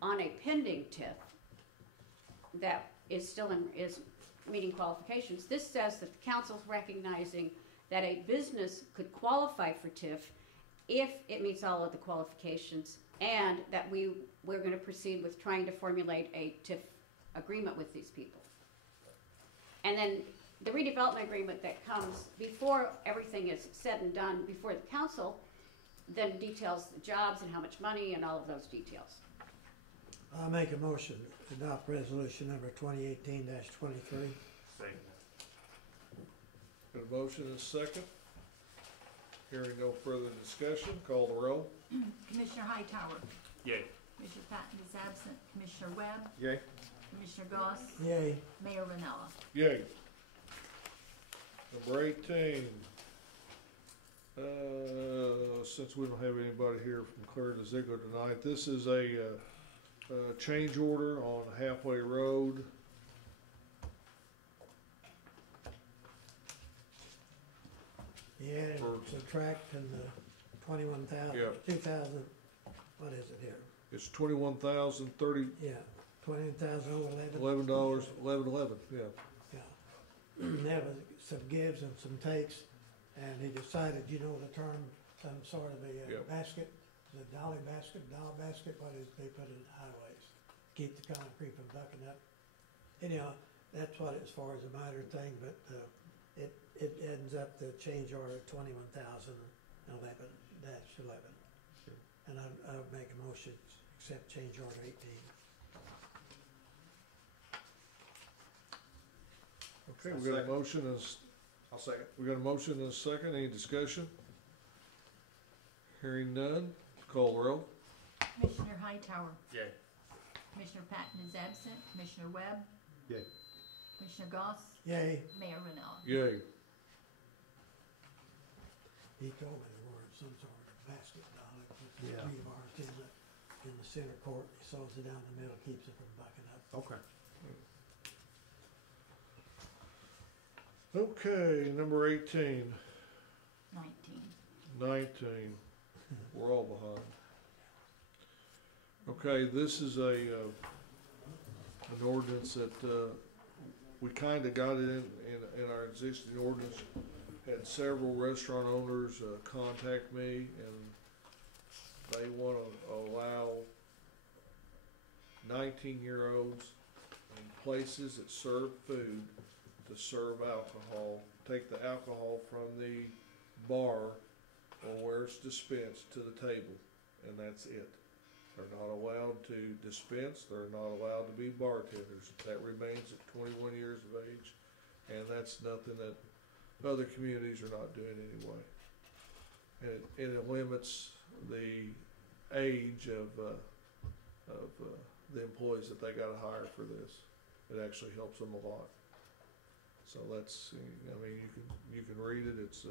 on a pending TIF that is still is meeting qualifications, this says that the council's recognizing that a business could qualify for TIF if it meets all of the qualifications, and that we're going to proceed with trying to formulate a TIF agreement with these people. And then the redevelopment agreement that comes before everything is said and done before the council then details the jobs and how much money and all of those details. I'll make a motion to adopt resolution number 2018-23. Second. Got a motion and a second. Hearing no further discussion, call the roll. Commissioner Hightower. Yay. Commissioner Patton is absent. Commissioner Webb. Yay. Commissioner Goss. Yay. Mayor Ranella. Yay. Number 18. Since we don't have anybody here from Claire to Ziegler tonight, this is a change order on Halfway Road. Yeah, subtract and the 21,000, Yeah. 2,000, what is it here? It's $21,030. Yeah, 20,000 over 11. $11.11, yeah. There was some gives and some takes, and he decided, to turn some sort of a Yep. basket, the dollar basket, what is they put in highways, keep the concrete from bucking up. Anyhow, that's what, as far as a minor thing, but it ends up the change order 21,011-11. And I would make a motion to accept change order 18. Okay, we got a motion and I'll second. we got a motion and a second. Any discussion? Hearing none, call the roll. Commissioner Hightower. Yay. Commissioner Patton is absent. Commissioner Webb. Yay. Commissioner Goss. Yay. Mayor Ranella. Yay. He told me there were some sort of basket dollar, puts the Yeah. three bars in the center court, he saws it down the middle, keeps it from bucking up. Okay. Okay, number 18, 19. 19. We're all behind. Okay, this is an ordinance that we kind of got it in our existing ordinance. Had several restaurant owners contact me, and they want to allow 19-year-olds in places that serve food to serve alcohol, take the alcohol from the bar or where it's dispensed to the table, and that's it. They're not allowed to dispense, they're not allowed to be bartenders. That remains at 21 years of age, and that's nothing that other communities are not doing anyway. And it limits the age of the employees that they gotta hire for this. It actually helps them a lot. So that's, you can read it, it's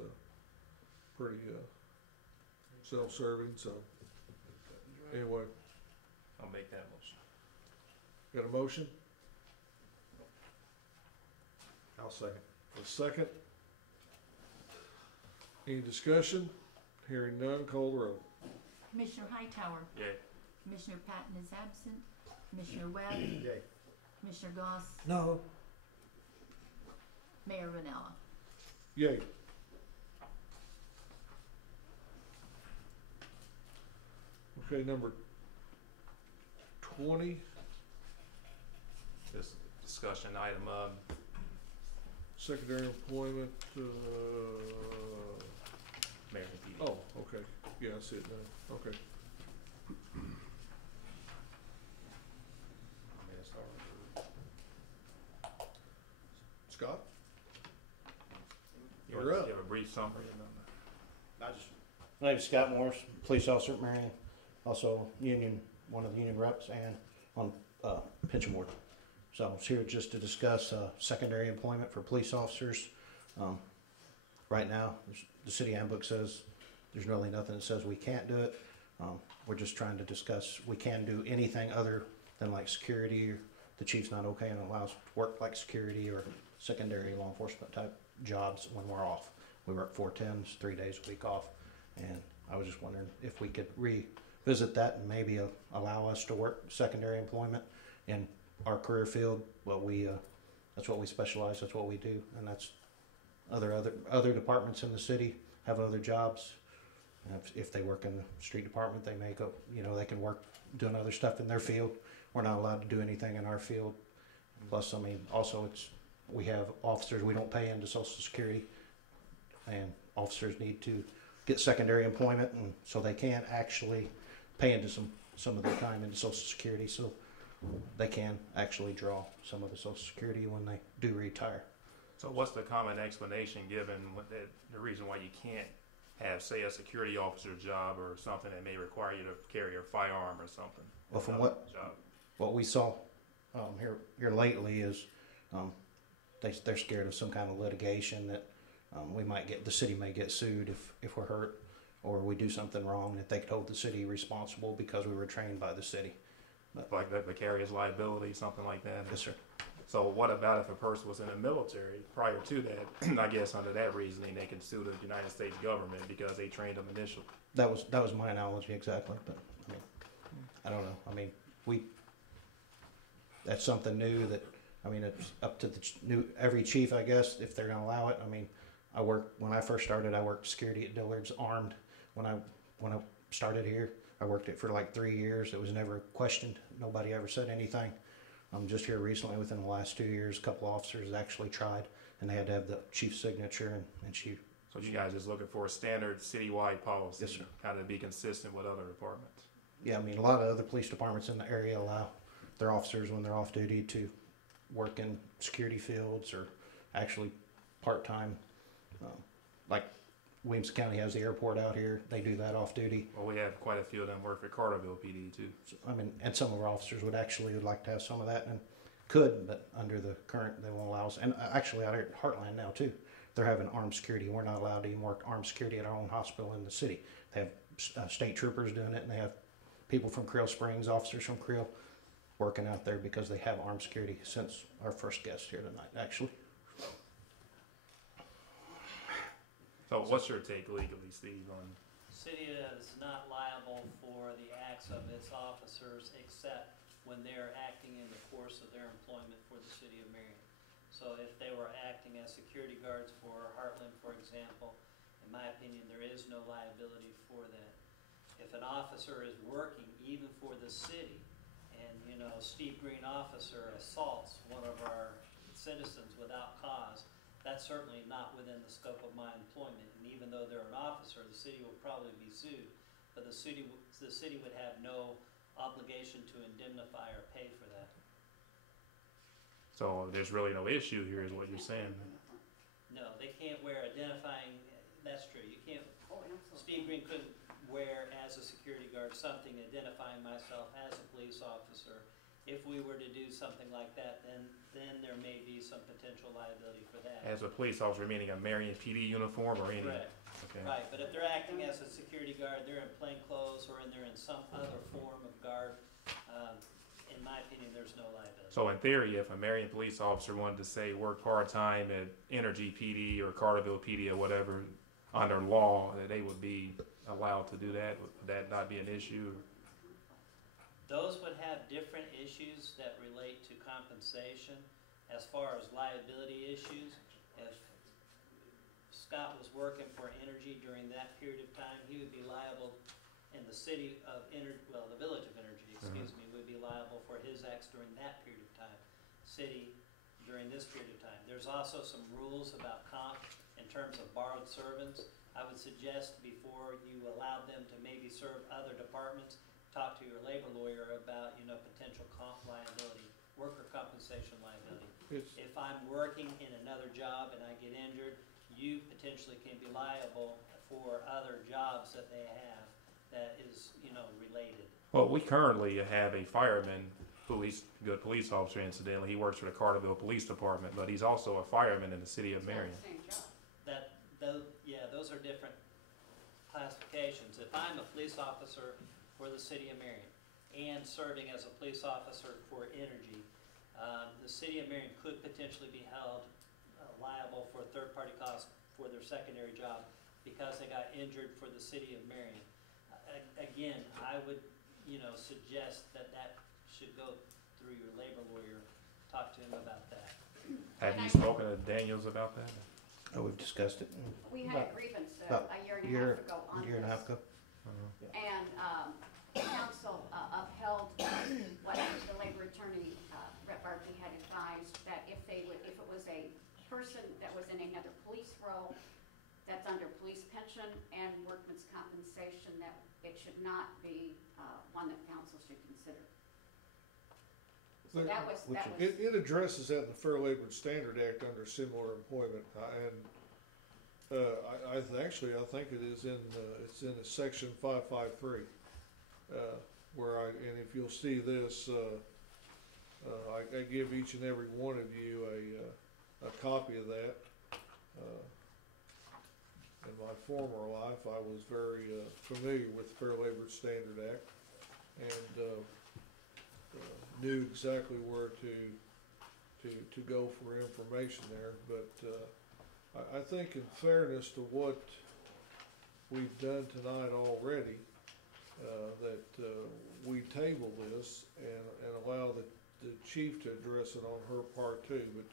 pretty self-serving, so anyway. I'll make that motion. Got a motion? I'll second. A second? Any discussion? Hearing none, call the roll. Commissioner Hightower. Yay. Commissioner Patton is absent. Commissioner Webb. Yay. Commissioner Goss. No, Mayor Ranella. Yay. Okay, number 20. This discussion item, Secondary employment, Marion PD. oh, okay. Yeah, I see it now. Okay. Scott? You You're up. have a brief summary? I just, My name is Scott Morris, police officer at Marion, also union, one of the union reps, and on pension board. So I was here just to discuss secondary employment for police officers. Right now, the city handbook says there's really nothing that says we can't do it. We're just trying to discuss we can do anything other than like security. Or the chief's not okay and allows to work like security or secondary law enforcement type jobs when we're off. We work 4/10s, 3 days a week off, and I was just wondering if we could revisit that and maybe allow us to work secondary employment in our career field. Well, that's what we specialize. That's what we do, and that's other departments in the city have other jobs. If they work in the street department, they may go. They can work doing other stuff in their field. We're not allowed to do anything in our field. Plus, I mean, also we have officers we don't pay into Social Security, and officers need to get secondary employment, and so they can actually pay into some of their time into Social Security, so they can actually draw some of the Social Security when they do retire. So what's the common explanation given the reason why you can't have, say, a security officer's job or something that may require you to carry a firearm or something? Well, from what we saw here lately is they're scared of some kind of litigation that the city may get sued if we're hurt or we do something wrong, that they could hold the city responsible because we were trained by the city. Like the vicarious liability, something like that? Yes, sir. So what about if a person was in the military prior to that? I guess under that reasoning, they can sue the United States government because they trained them initially. That was my analogy exactly, but I mean, I don't know. I mean, that's something new that, I mean, it's up to every chief, I guess, if they're gonna allow it. I mean, when I first started, I worked security at Dillard's armed. When I started here, I worked it for like 3 years. It was never questioned. Nobody ever said anything. Just here recently, within the last 2 years, a couple officers actually tried, and they had to have the chief's signature and chief. So you guys just looking for a standard citywide policy? Yes, sir. Kind of be consistent with other departments? Yeah, I mean, a lot of other police departments in the area allow their officers when they're off duty to work in security fields or actually part-time. Like Williams County has the airport out here. They do that off duty. Well, we have quite a few of them work for Carterville PD too. So, I mean, and some of our officers would like to have some of that and could, but under the current, they won't allow us. And actually out here at Heartland now too, they're having armed security. We're not allowed to even work armed security at our own hospital in the city. They have state troopers doing it, and they have people from Creel Springs, officers from Creel, working out there because they have armed security since our first guest here tonight, actually. So what's your take legally, Steve, on? City is not liable for the acts of its officers except when they're acting in the course of their employment for the city of Marion. So if they were acting as security guards for Heartland, for example, in my opinion, there is no liability for that. If an officer is working even for the city and, Steve Green officer assaults one of our citizens without cause, that's certainly not within the scope of my employment. And even though they're an officer, the city will probably be sued, but the city would have no obligation to indemnify or pay for that. So there's really no issue here, is what you're saying? No, they can't wear identifying. That's true. You can't. Steve Green couldn't wear as a security guard something identifying myself as a police officer. If we were to do something like that, then there may be some potential liability for that. As a police officer, meaning a Marion PD uniform or any? Correct. Okay. Right, but if they're acting as a security guard, they're in plain clothes or they're in some other form of garb, in my opinion, there's no liability. So in theory, if a Marion police officer wanted to say work part-time at Energy PD or Carterville PD or whatever, under law, that they would be allowed to do that, would that not be an issue? Those would have different issues that relate to compensation. As far as liability issues, if Scott was working for Energy during that period of time, he would be liable, in the city of the village of Energy, would be liable for his acts during that period of time. City during this period of time. There's also some rules about comp in terms of borrowed servants. I would suggest before you allow them to maybe serve other departments, talk to your labor lawyer about, potential comp liability, worker compensation liability. It's, If I'm working in another job and I get injured, you potentially can be liable for other jobs that they have that is, related. Well, we currently have a fireman, good police officer incidentally. He works for the Carterville Police Department, but he's also a fireman in the city of Marion. Same job. Those are different classifications. If I'm a police officer for the city of Marion and serving as a police officer for energy, the city of Marion could potentially be held liable for third-party costs for their secondary job because they got injured for the city of Marion. Again, I would, suggest that should go through your labor lawyer. Talk to him about that. Have you spoken to Daniels about that? Oh, we've discussed it. We had a grievance about a year and a half ago on year and a half this. ago. And council upheld what the labor attorney, Rep. Barkley, had advised, that if it was a person that was in another police role, that's under police pension and workman's compensation, that it should not be one that council should consider. So that was. it addresses that in the Fair Labor and Standard Act under similar employment, and I think it is it's in the section 553, where and if you'll see this, I give each and every one of you a copy of that. In my former life, I was very familiar with the Fair Labor and Standard Act, and knew exactly where to go for information there. But I think in fairness to what we've done tonight already, that we table this and allow the chief to address it on her part too. But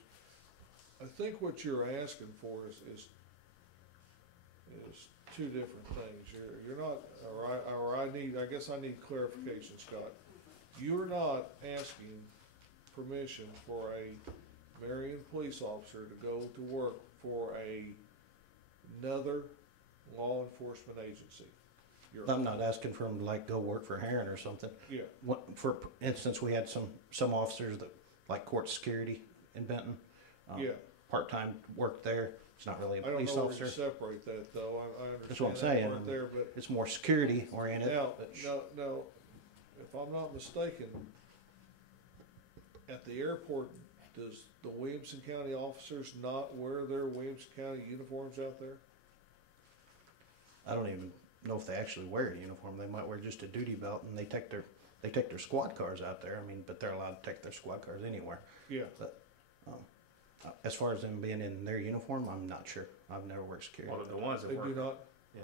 I think what you're asking for is two different things. You're not, I guess I need clarification, Scott. You're not asking permission for a Marion police officer to go to work for another law enforcement agency. I'm not asking for him to go work for Heron or something. Yeah. For instance, we had some officers that court security in Benton. Part-time work there. It's not really a police officer. I don't know where you separate that though. I understand. That's what I'm saying. Part there, but it's more security oriented. Now, no. If I'm not mistaken, at the airport, does the Williamson County officers not wear their Williamson County uniforms out there? I don't even know if they actually wear a uniform. They might wear just a duty belt, and they take their squad cars out there. I mean, but they're allowed to take their squad cars anywhere. Yeah. But as far as them being in their uniform, I'm not sure. I've never worked security. Well, the ones that They work. do not. Yeah.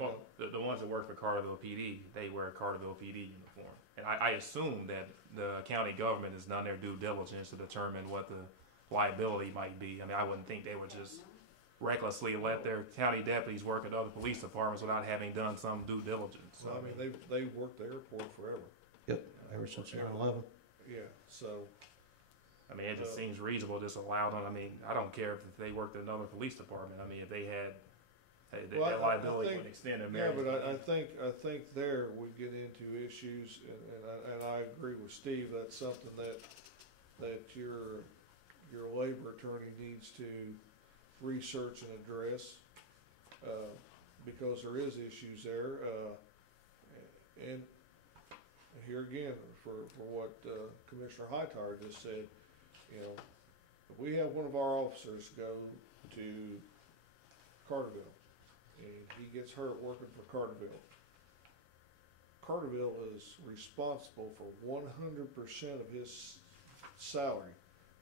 Well, the ones that work for Carterville PD, they wear a Carterville PD uniform. And I assume that the county government has done their due diligence to determine what the liability might be. I mean, I wouldn't think they would just recklessly let their county deputies work at other police departments without having done some due diligence. Well, I mean, they've worked the airport forever. Yep, ever since 9/11. Yeah, so. I mean, it just seems reasonable, just allow them. I mean, I don't care if they worked at another police department. I mean, if they had, that liability would extend to Yeah, Marion. but I think there we get into issues, and I agree with Steve. That's something that your labor attorney needs to research and address, because there is issues there, and here again, for what Commissioner Hightower just said, if we have one of our officers go to Carterville and he gets hurt working for Carterville, Carterville is responsible for 100% of his salary,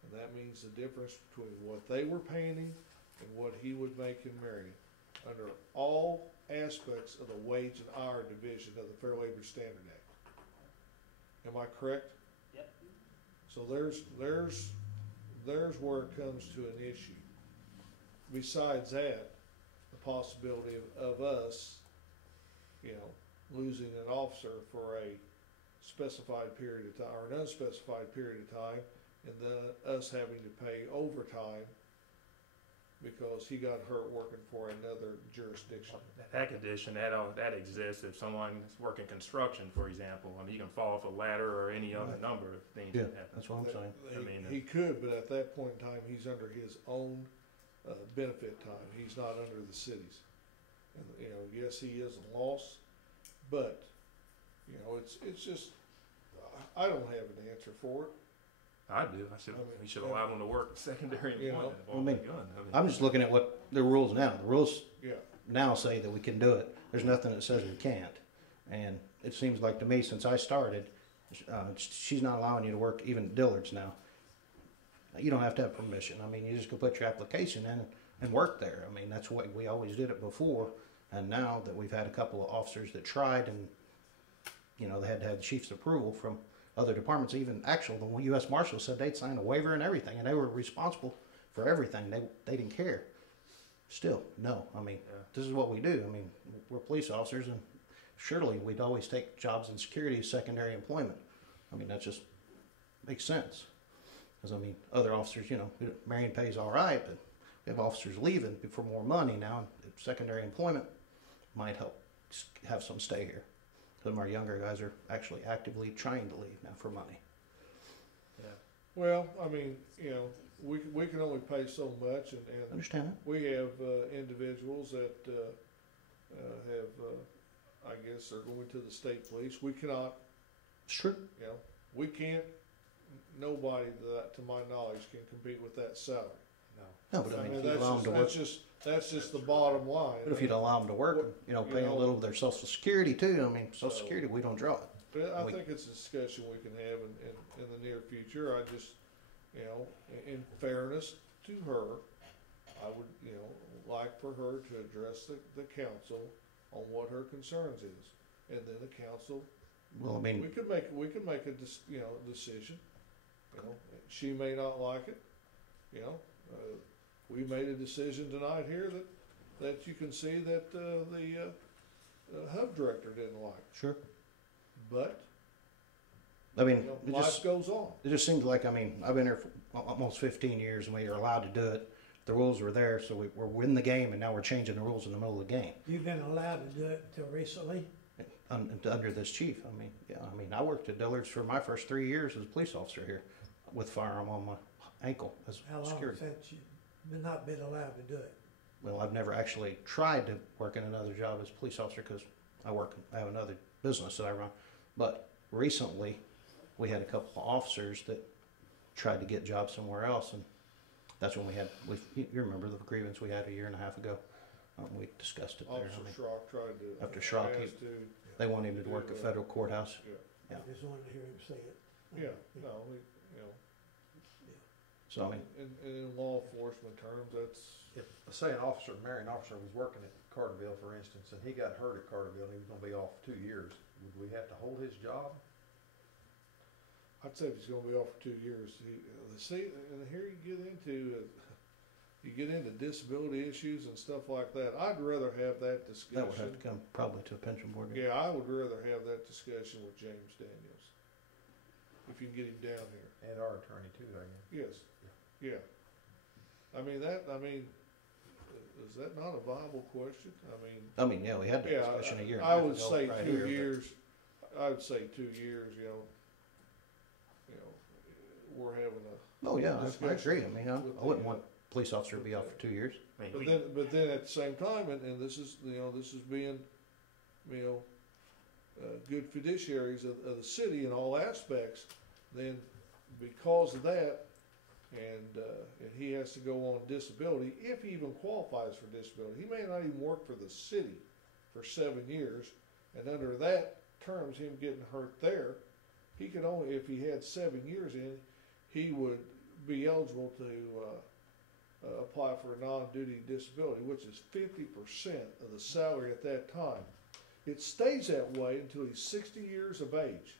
and that means the difference between what they were paying him and what he would make in Marion, under all aspects of the wage and hour division of the Fair Labor Standard Act. Am I correct? Yep. So there's where it comes to an issue. Besides that, the possibility of us, losing an officer for a specified period of time or an unspecified period of time, and then us having to pay overtime because he got hurt working for another jurisdiction. That condition, that exists if someone's working construction, for example. I mean, you can fall off a ladder or any other number of things. Yeah, that happen. that's what I'm saying. I mean, He could, but at that point in time, he's under his own benefit time. He's not under the city's. And, you know, yes, he is a loss, but, you know, it's just, I don't have an answer for it. I do. We should allow them to work secondary You know, employment. I'm just looking at what the rules now. The rules Yeah. now say that we can do it. There's nothing that says we can't. And it seems like to me, since I started, she's not allowing you to work even at Dillard's now. You don't have to have permission. I mean, you just go put your application in and work there. I mean, that's what we always did it before. And now that we've had a couple of officers that tried and, you know, they had to have the chief's approval from other departments. Even actually, the U.S. Marshal said they'd sign a waiver and everything, and they were responsible for everything. They didn't care. Still, no. I mean, This is what we do. I mean, we're police officers, and surely we'd always take jobs in security as secondary employment. I mean, that just makes sense. Because, I mean, other officers, you know, Marion pays all right, but we have officers leaving for more money now, and secondary employment might help have some stay here. Some of our younger guys are actually actively trying to leave now for money. Yeah. Well, I mean, you know, we can only pay so much, and Understand that? we have individuals that have, I guess, are going to the state police. We cannot. It's true. You know, we can't. Nobody that, to my knowledge, can compete with that salary. No, but I mean, if you allow them to work. That's just the bottom line. But if you don't allow them to work, you know, pay a little of their Social Security too. I mean, Social Security, we don't draw it. But I think it's a discussion we can have in the near future. I just, you know, in fairness to her, I would, you know, like for her to address the council on what her concerns is, and then the council. Well, I mean, we could make a decision. You know, she may not like it. You know, we made a decision tonight here that you can see that the hub director didn't like. Sure. But I mean, you know, life goes on. It just seems like, I mean, I've been here for almost 15 years, and we were allowed to do it. The rules were there, so we're in the game, and now we're changing the rules in the middle of the game. You've been allowed to do it till recently? Under this chief. I mean, yeah, I mean, I worked at Dillard's for my first 3 years as a police officer here with firearm on my ankle as How long security. since you've not been allowed to do it? Well, I've never actually tried to work in another job as a police officer because I have another business that I run. But recently, we had a couple of officers that tried to get jobs somewhere else, and that's when you remember the grievance we had a year and a half ago. We discussed it there. Officer Schrock tried to. After Schrock, they wanted him to work at federal courthouse. I just wanted to hear him say it. Yeah, no, you know. So I mean, in law enforcement terms, that's. If, say, an officer, a Marion officer was working at Carterville, for instance, and he got hurt at Carterville, and he was gonna be off 2 years, would we have to hold his job? I'd say if he's gonna be off for 2 years, see, and here you get into disability issues and stuff like that. I'd rather have that discussion. that would have to come probably to a pension board. Yeah, I would rather have that discussion with James Daniels. If you can get him down here. And our attorney too, I guess. Yes, yeah. Is that not a viable question? I mean, yeah, we had that discussion a year. I would say right 2 here, years. I would say 2 years. You know, we're having a. Oh yeah, I discussion agree. I mean, I wouldn't want a police officer to be off for 2 years. But then at the same time, and this is being, good fiduciaries of the city in all aspects. Then because of that, and he has to go on disability if he even qualifies for disability. He may not even work for the city for 7 years, and under that terms, him getting hurt there, he could only, if he had 7 years in, he would be eligible to apply for a non-duty disability, which is 50% of the salary at that time. It stays that way until he's 60 years of age.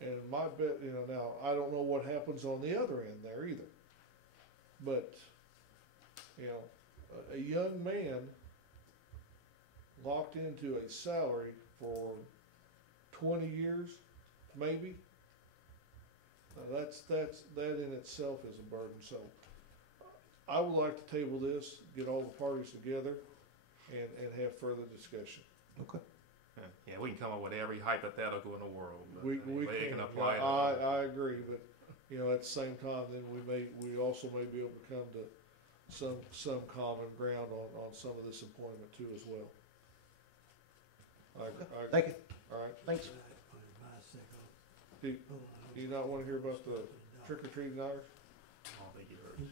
And my bet, now I don't know what happens on the other end there either. But, a young man locked into a salary for 20 years, maybe, that in itself is a burden. So I would like to table this, get all the parties together, and have further discussion. Okay. Yeah, we can come up with every hypothetical in the world. But We they can, apply to I agree, but, you know, at the same time, then we also may be able to come to some common ground on some of this employment too as well. Thank you. All right. Thanks. Do you not want to hear about the trick-or-treating hours? I don't think you heard.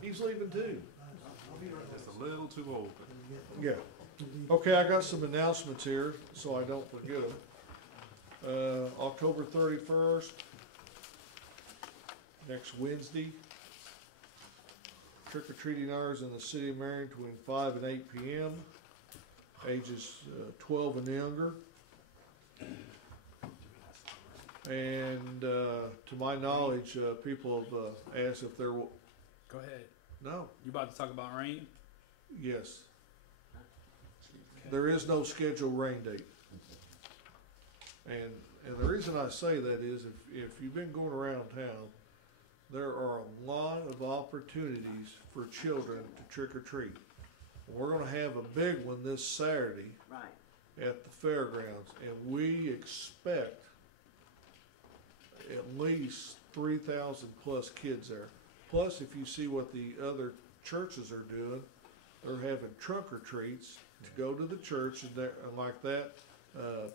He's leaving too. Just a little too old. Yeah. Okay, I got some announcements here, so I don't forget them. October 31st, next Wednesday. Trick-or-treating hours in the city of Marion between 5 and 8 p.m. Ages 12 and younger. And to my knowledge, people have asked if there will. Go ahead. No. You about to talk about rain? Yes. There is no scheduled rain date. And the reason I say that is if you've been going around town, there are a lot of opportunities for children to trick or treat. We're going to have a big one this Saturday at the fairgrounds, and we expect at least 3,000 plus kids there. Plus, if you see what the other churches are doing, they're having trunk or treats to go to the church and like that.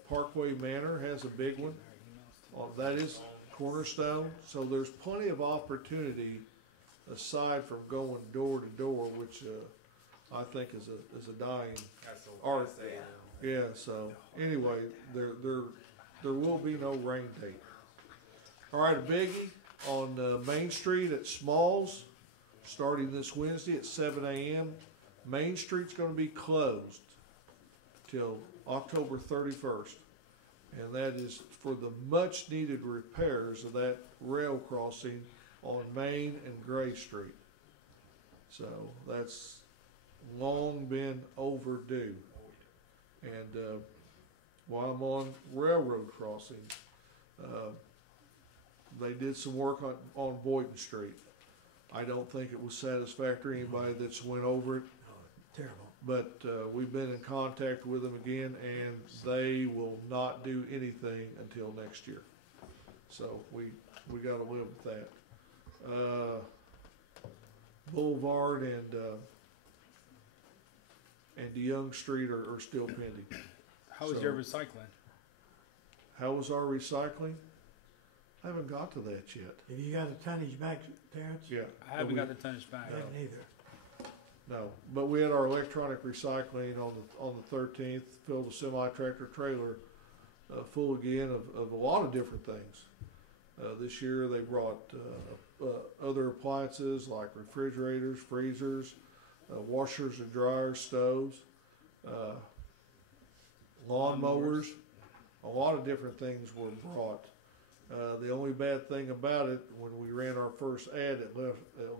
Parkway Manor has a big one. That is Cornerstone. So there's plenty of opportunity aside from going door to door, which I think is a dying art. Yeah. So anyway, there will be no rain date. All right, a biggie on Main Street at Smalls, starting this Wednesday at 7 a.m. Main Street's going to be closed till October 31st, and that is for the much needed repairs of that rail crossing on Main and Gray Street. So that's long been overdue. And while I'm on railroad crossings, they did some work on Boynton Street. I don't think it was satisfactory. Anybody that's went over it, terrible. But we've been in contact with them again, and they will not do anything until next year. So we got to live with that. Boulevard and DeYoung Street are still pending. How is your recycling? How was our recycling? I haven't got to that yet. Have you got a tonnage back, Terrence? Yeah. I haven't got the tonnage back. I haven't either. No, but we had our electronic recycling on the 13th, filled a semi-tractor trailer full again of a lot of different things. This year they brought other appliances like refrigerators, freezers, washers and dryers, stoves, lawn mowers. A lot of different things were brought. The only bad thing about it, when we ran our first ad, it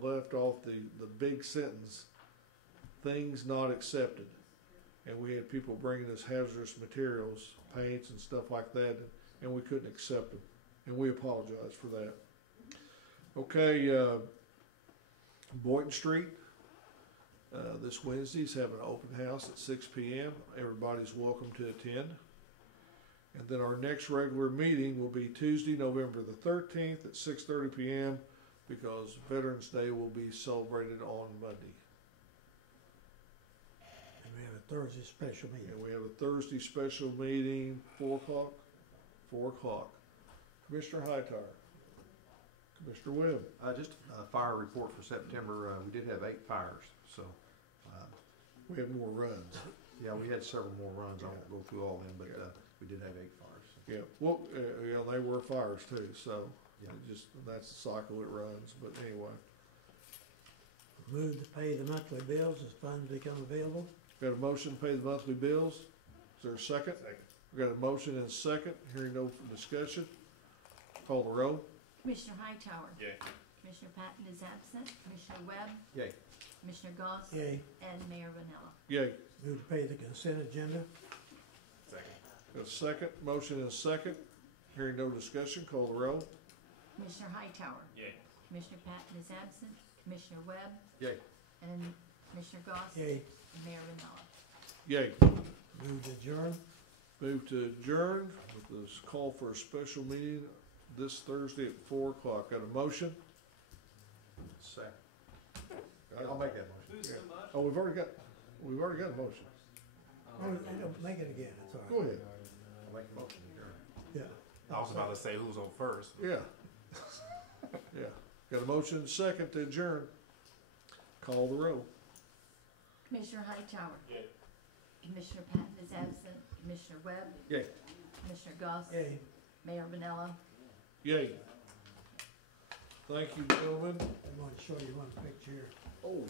left off the big sentence, things not accepted. And we had people bringing us hazardous materials, paints and stuff like that, and we couldn't accept them. And we apologize for that. Okay, Boynton Street, this Wednesday's having an open house at 6 p.m. Everybody's welcome to attend. And then our next regular meeting will be Tuesday, November the 13th at 6:30 p.m. because Veterans Day will be celebrated on Monday. And we have a Thursday special meeting. And we have a Thursday special meeting, 4 o'clock. 4 o'clock. Commissioner Hightower. Commissioner Webb. Just a fire report for September. We did have 8 fires, so. We have more runs. Yeah, we had several more runs. I won't go through all of them, but we did have 8 fires. Yeah, well, they were fires too, so Yeah. that's the cycle it runs, but anyway. Move to pay the monthly bills as funds become available. Got a motion to pay the monthly bills. Is there a second? Second. We got a motion and a second. Hearing no discussion. Call the roll. Commissioner Hightower. Yay. Commissioner Patton is absent. Commissioner Webb. Yay. Commissioner Goss. Yay. And Mayor Vanella. Yay. Move to pay the consent agenda. Second. Got a second. Motion and a second. Hearing no discussion. Call the roll. Commissioner Hightower. Yay. Commissioner Patton is absent. Commissioner Webb Yay. and Commissioner Goss. Yay. And Mayor Renella. Yay. Move to adjourn. Move to adjourn with this call for a special meeting this Thursday at 4 o'clock. Got a motion? Second. I'll make that motion. Who's the motion? Oh, we've already got a motion. Oh, don't make it again, that's all Go right. ahead. I'll make the motion. Yeah. I was about to say who's on first. Yeah. Yeah. Got a motion and a second to adjourn. Call the roll. Commissioner Hightower. Yay. Commissioner Patton is absent. Commissioner Webb. Yay. Commissioner Goss. Yay. Mayor Renella. Yay. Thank you, gentlemen. I want to show you one picture here. Oh.